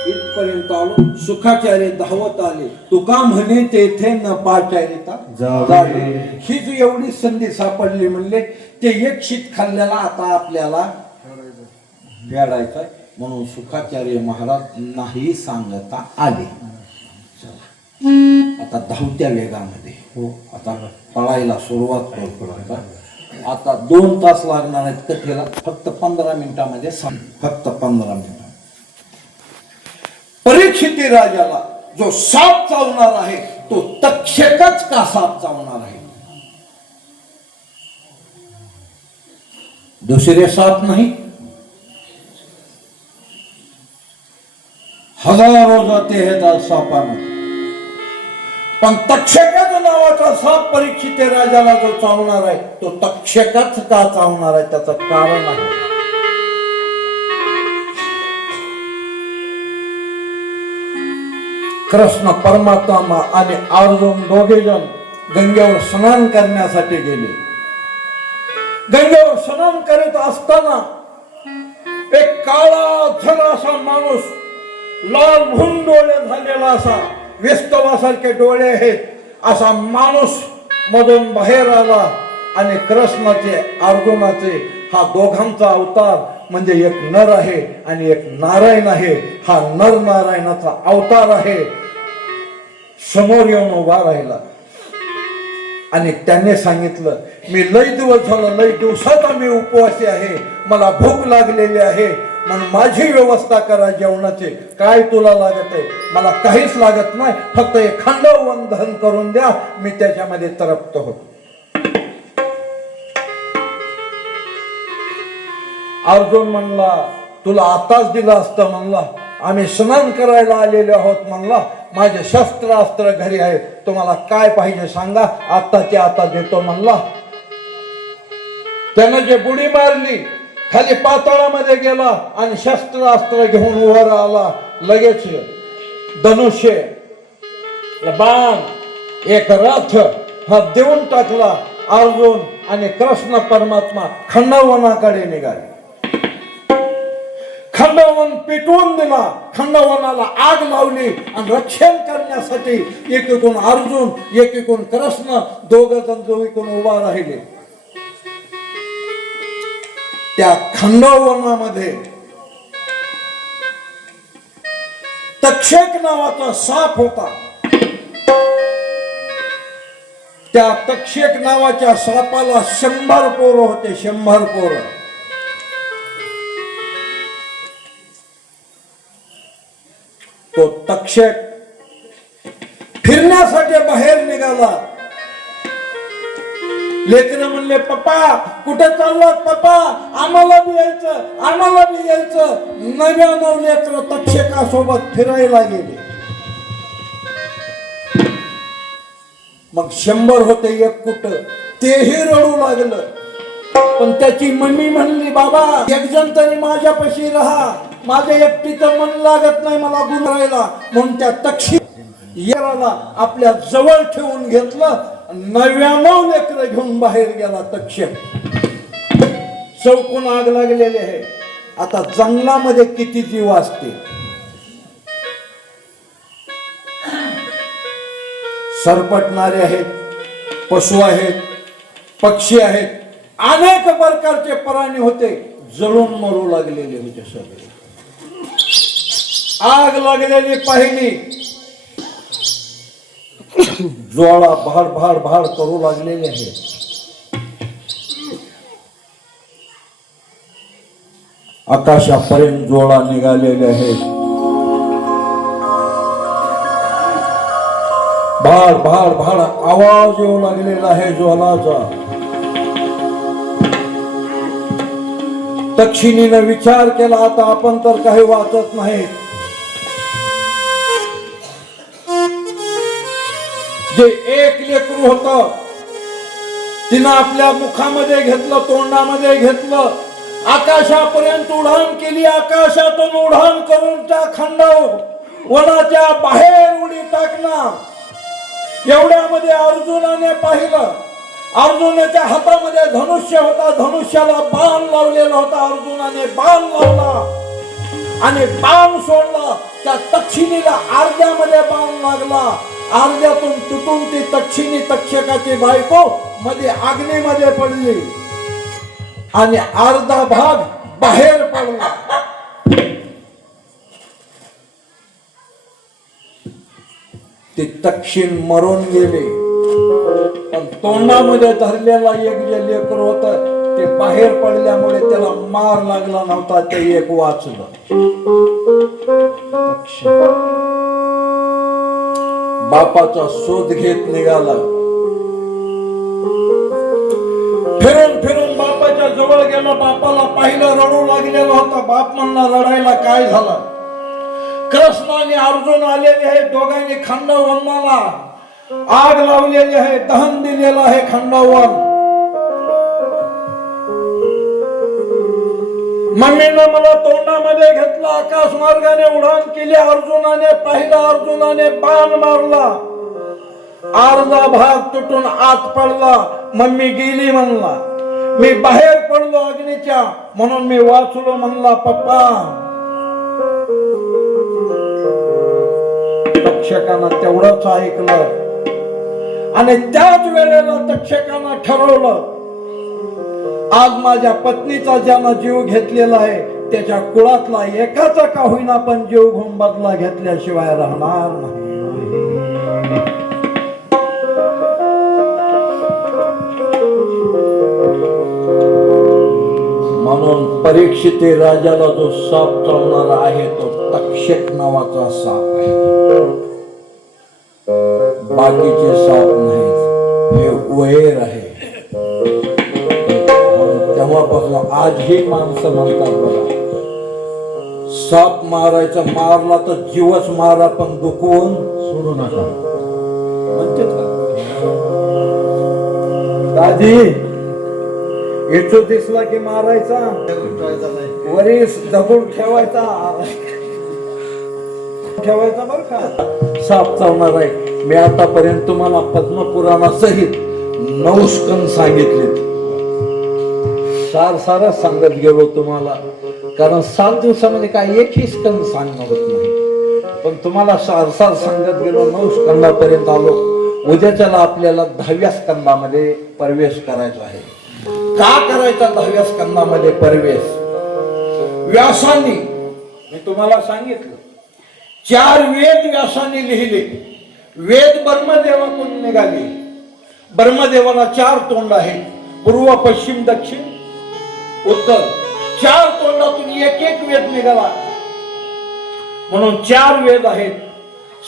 इथपर्यंत आलो. सुखाचार्य धावत आले. तुका म्हणे तेथे न पाचारिता जावे. ही जी एवढी संधी सापडली म्हणले ते एक शीत खाल्ल्याला आता आपल्याला फेडायचं म्हणून सुखाचार्य महाराज नाही सांगता आले. चला आता धावत्या वेगामध्ये आता पळायला सुरुवात करतो. आता 2 तास लागणार आहेत कथेला, फक्त 15 मिनिटामध्ये फक्त 15 मिनिट. परीक्षिती राजाला जो साप चावणार आहे तो तक्षकच का साप चावणार आहे, दुसरे साप नाही. हजारो जाते आहेत सापामध्ये, पण तक्षकच नावाचा साप परीक्षित राजाला जो चावणार आहे तो तक्षकच का चावणार आहे त्याचं कारण आहे. कृष्ण परमात्मा आणि अर्जुन दोघे जण गंगेवर स्नान करण्यासाठी गेले. गंगेवर स्नान करत असताना एक काळा धन असा माणूस, लाल भून डोळे झालेला असा, विस्तवासारखे डोळे आहेत असा माणूस मधून बाहेर आला आणि कृष्णाचे अर्जुनाचे हा दोघांचा अवतार म्हणजे एक नर आहे आणि एक नारायण आहे. हा नर नारायणाचा अवतार आहे. समोर येऊन उभा राहिला आणि त्याने सांगितलं, मी लय दिवस झालं, लय दिवसाचा मी उपवासी आहे, मला भूक लागलेली आहे, म्हणून माझी व्यवस्था करा जेवणाची. काय तुला लागत आहे? मला काहीच लागत नाही, फक्त एक खंडवंदन करून द्या, मी त्याच्यामध्ये तृप्त होतो. अर्जुन म्हणला, तुला आताच दिला असतं म्हणला, आम्ही स्नान करायला आलेले आहोत म्हणला, माझे शस्त्र अस्त्र घरी आहेत, तुम्हाला काय पाहिजे सांगा, आताच्या आता देतो म्हणला. त्यानं जे बुडी मारली, खाली पाताळामध्ये गेला आणि शस्त्र अस्त्र घेऊन वर आला. लगेच धनुष्य, बाण, एक रथ हा देऊन टाकला. अर्जुन आणि कृष्ण परमात्मा खंडवनाकडे निघाले. खंडवन पेटवून दिला, खंडवनाला आग लावली आणि रक्षण करण्यासाठी एकीकडून अर्जुन एकीकडून कृष्ण दोघ जण जो इकडून उभा राहिले. त्या खंडोवनामध्ये तक्षक नावाचा साप होता. त्या तक्षक नावाच्या सापाला 100 पोरं होते. 100 पोरं. तो तक्षक फिरण्यासाठी बाहेर निघाला. लेकरं म्हणले, पप्पा कुठे चाललात पप्पा, आम्हाला बी यायचं, आम्हाला बी यायचं. 99 लेकरं तक्षकासोबत फिरायला गेले. मग 100 होते एक कुठं, तेही रडू लागलं. पण त्याची मम्मी म्हणली, बाबा एक जण तरी माझ्यापाशी राहा, माझ्या एकटीचं मन लागत नाही मला गुंडायला. म्हणून त्या तक्षी याला आपल्या जवळ ठेवून घेतलं. 99 लेकरं घेऊन बाहेर गेला तक्षक. चौकून आग लागलेली आहे. आता जंगलामध्ये किती जीव असते. सरपटणारे आहेत, पशु आहेत, पक्षी आहेत, अनेक प्रकारचे प्राणी होते. जळून मरू लागलेले होते सगळे. आग लागलेली पाहिली. ज्वाळा भाड भाड भाड करू लागलेले आहे. आकाशापर्यंत ज्वाळा निघालेले आहेत. भाड भाड भाड आवाज येऊ लागलेला आहे ज्वालाचा. तक्षिणीने विचार केला, आता आपण तर काही वाचत नाही. जे एक लेकरू होत तिनं आपल्या मुखामध्ये घेतलं, तोंडामध्ये घेतलं, आकाशापर्यंत उड्डाण केली. आकाशातून उड्डाण करून त्या वनाच्या बाहेर उडी टाकणार. एवढ्यामध्ये अर्जुनाने पाहिलं. अर्जुनाच्या हातामध्ये धनुष्य होता. धनुष्याला बाण लावलेला होता. अर्जुनाने बाण लावला आणि बाण सोडला. त्या तक्षिणीला अर्ध्यामध्ये बाण लागला. अर्ध्यातून तुटून ती तक्षिणी तक्षकाची बायको मध्ये अग्नीमध्ये पडली आणि अर्धा भाग बाहेर पडला. ते तक्षिण मरून गेले. पण तोंडामध्ये धरलेला एक जे लेकर होत ते बाहेर पडल्यामुळे त्याला मार लागला नव्हता. ते एक वाचलं. बापाचा शोध घेत निघाला. फिरून फिरून बापाच्या जवळ गेला. बापाला पाहिलं, रडू लागलेला होता. बाप म्हणला, रडायला काय झालं. कृष्ण आणि अर्जुन आलेले आहे. दोघांनी खंडवनाला आग लावलेली आहे, दहन दिलेलं आहे खंडवन. मम्मीनं मला तोंडामध्ये घेतलं, आकाश मार्गाने उड्डाण केली. अर्जुनाने पाहिलं, अर्जुनाने बाण मारला. अर्धा भाग तुटून आत पडला. मम्मी गेली म्हणला. मी बाहेर पडलो अग्नीच्या, म्हणून मी वाचलो म्हणला. पप्पा तक्षकानं तेवढंच ऐकलं आणि त्याच वेळेला तक्षकानं ठरवलं, आज माझ्या पत्नीचा ज्यानं जीव घेतलेला आहे त्याच्या कुळातला एकाचा का होईना पण जीव घेऊन बदला घेतल्याशिवाय राहणार नाही. म्हणून परीक्षिते राजाला जो साप चावणारा आहे तो तक्षक नावाचा साप आहे. बाकीचे साप नाहीत. हे वैर आहे. तेव्हापासून आजही माणसं म्हणतात बघा, साप मारायचा, मारला तर जीवच मारा पण दुखवून सोडू नका म्हणतात का. दादी येतो दिसला की मारायचा, वरीस दगड ठेवायचा बर का. साप चावणार आहे. मी आतापर्यंत तुम्हाला पद्मपुराणासहित 9 स्कंद सांगितले. सार सांगत गेलो तुम्हाला, कारण 7 दिवसामध्ये काय एकही स्कंद सांगणं होत नाही. पण तुम्हाला सार सांगत गेलो. 9 स्कंदापर्यंत आलो. उद्याच्याला आपल्याला 10व्या स्कंदामध्ये प्रवेश करायचा आहे. का करायचा 10व्या स्कंदामध्ये प्रवेश? व्यासांनी, मी तुम्हाला सांगितलं, 4 वेद व्यासाने लिहिले. वेद ब्रह्मदेवाकडून निघाले. ब्रह्मदेवाला 4 तोंड आहेत, पूर्व, पश्चिम, दक्षिण, उत्तर. 4 तोंडातून एक वेद निघाला. म्हणून 4 वेद आहेत,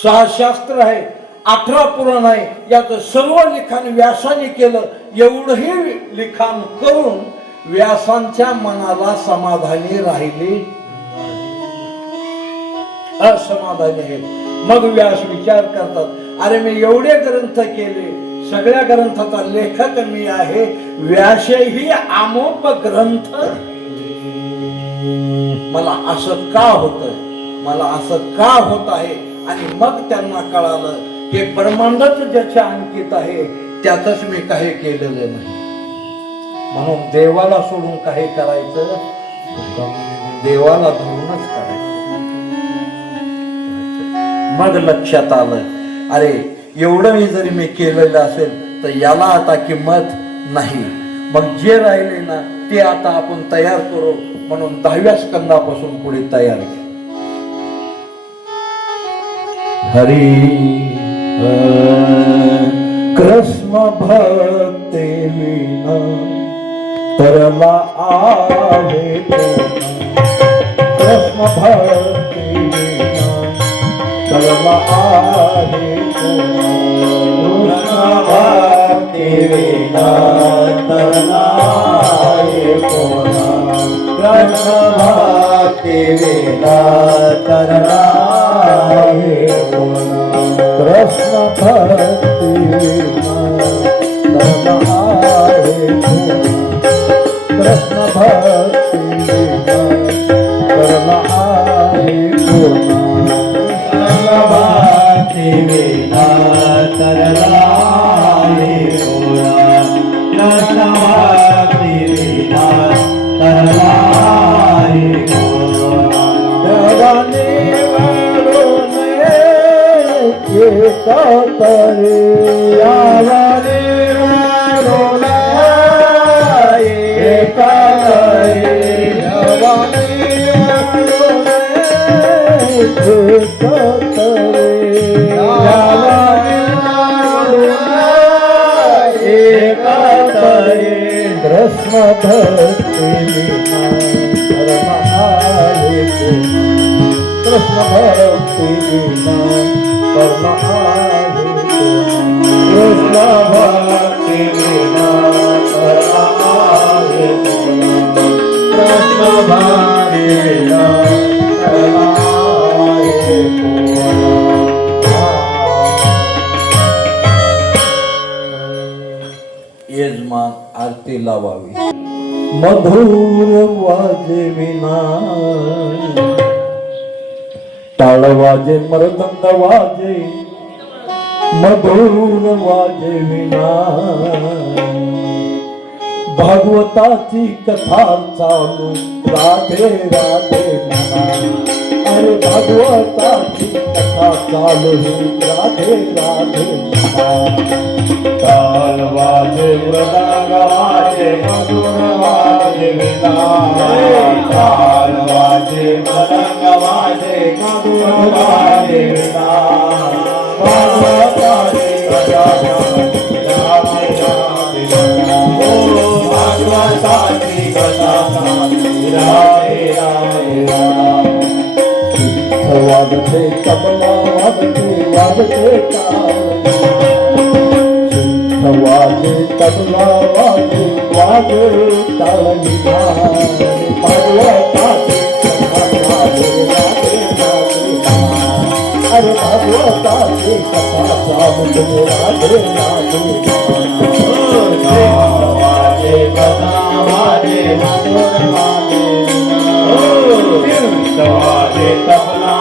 6 शास्त्र आहे, 18 पुराण आहे. याचं सर्व लिखाण व्यासाने केलं. एवढंही लिखाण करून व्यासांच्या मनाला समाधानी राहिले, असमाधानी आहे. मग व्यास विचार करतात, अरे मी एवढे ग्रंथ केले, सगळ्या ग्रंथाचा लेखक मी आहे, व्यासही अमुक ग्रंथ, मला असं का होतंय, मला असं का होत आहे? आणि मग त्यांना कळालं की ब्रह्मांडच ज्याच्या अंकित आहे त्यातच मी काही केलेलं नाही. म्हणून देवाला सोडून काही करायचं, देवाला धरूनच करायचं. मग लक्षात आलं, अरे एवढं मी जरी मी केलेलं असेल तर याला आता किंमत नाही. मग जे राहिले ना ते आता आपण तयार करू. म्हणून 10व्या स्कंदापासून पुढे तयार केलं. हरी कृष्ण भक्ती विना तरला आहे कृष्ण भक्ती विना तरला आहे कृष्ण भक्ती विना तरला आहे कोणा. कृष्ण भक्ती विना तरला आहे कोणा. कृष्ण भक्ती विना तरला आहे कृष्ण भक्ती विना तरला आहे कृष्ण भक्ती विना तरला आहे कोणा. कृष्ण भक्ती विना तरला आहे कोणा. देवाने वाढून एका तरी यावाने वाढून एका तरी यावाने वाढून एका तरी यावाने वाढून एका तरी कृष्ण भक्ती विना धर्म आहे कृष्ण भक्ती विना कर्म आहे कृष्ण भक्ती विना कर्म आहे कोणा. कृष्ण भक्ती विना कर्म आहे कोणा. यजमान आरती लावावी. मधुर वाजे विना टाळ वाजे मृदंग वाजे मधुर वाजे विना भागवताची कथा चालू राधे राधे म्हणा. अरे भागवताची कथा चालू राधे राधे म्हणा. ताल वाजे मृदंग वाजे मधुर वाजे विना. ताल वाजे मृदंग वाजे मधुर वाजे विना. भागवताची कथा राधे राधे म्हणा. ओ भागवताची कथा राधे राधे म्हणा. वाजते तबला वाजते वाजते टाळ वाजे तबला वाजे वाजे टाळ भागवताची कथा राधे राधे अरे भागवताची कथा राधे राधे वाजे कथा वाजे मधुर वाजे. वाजे तबला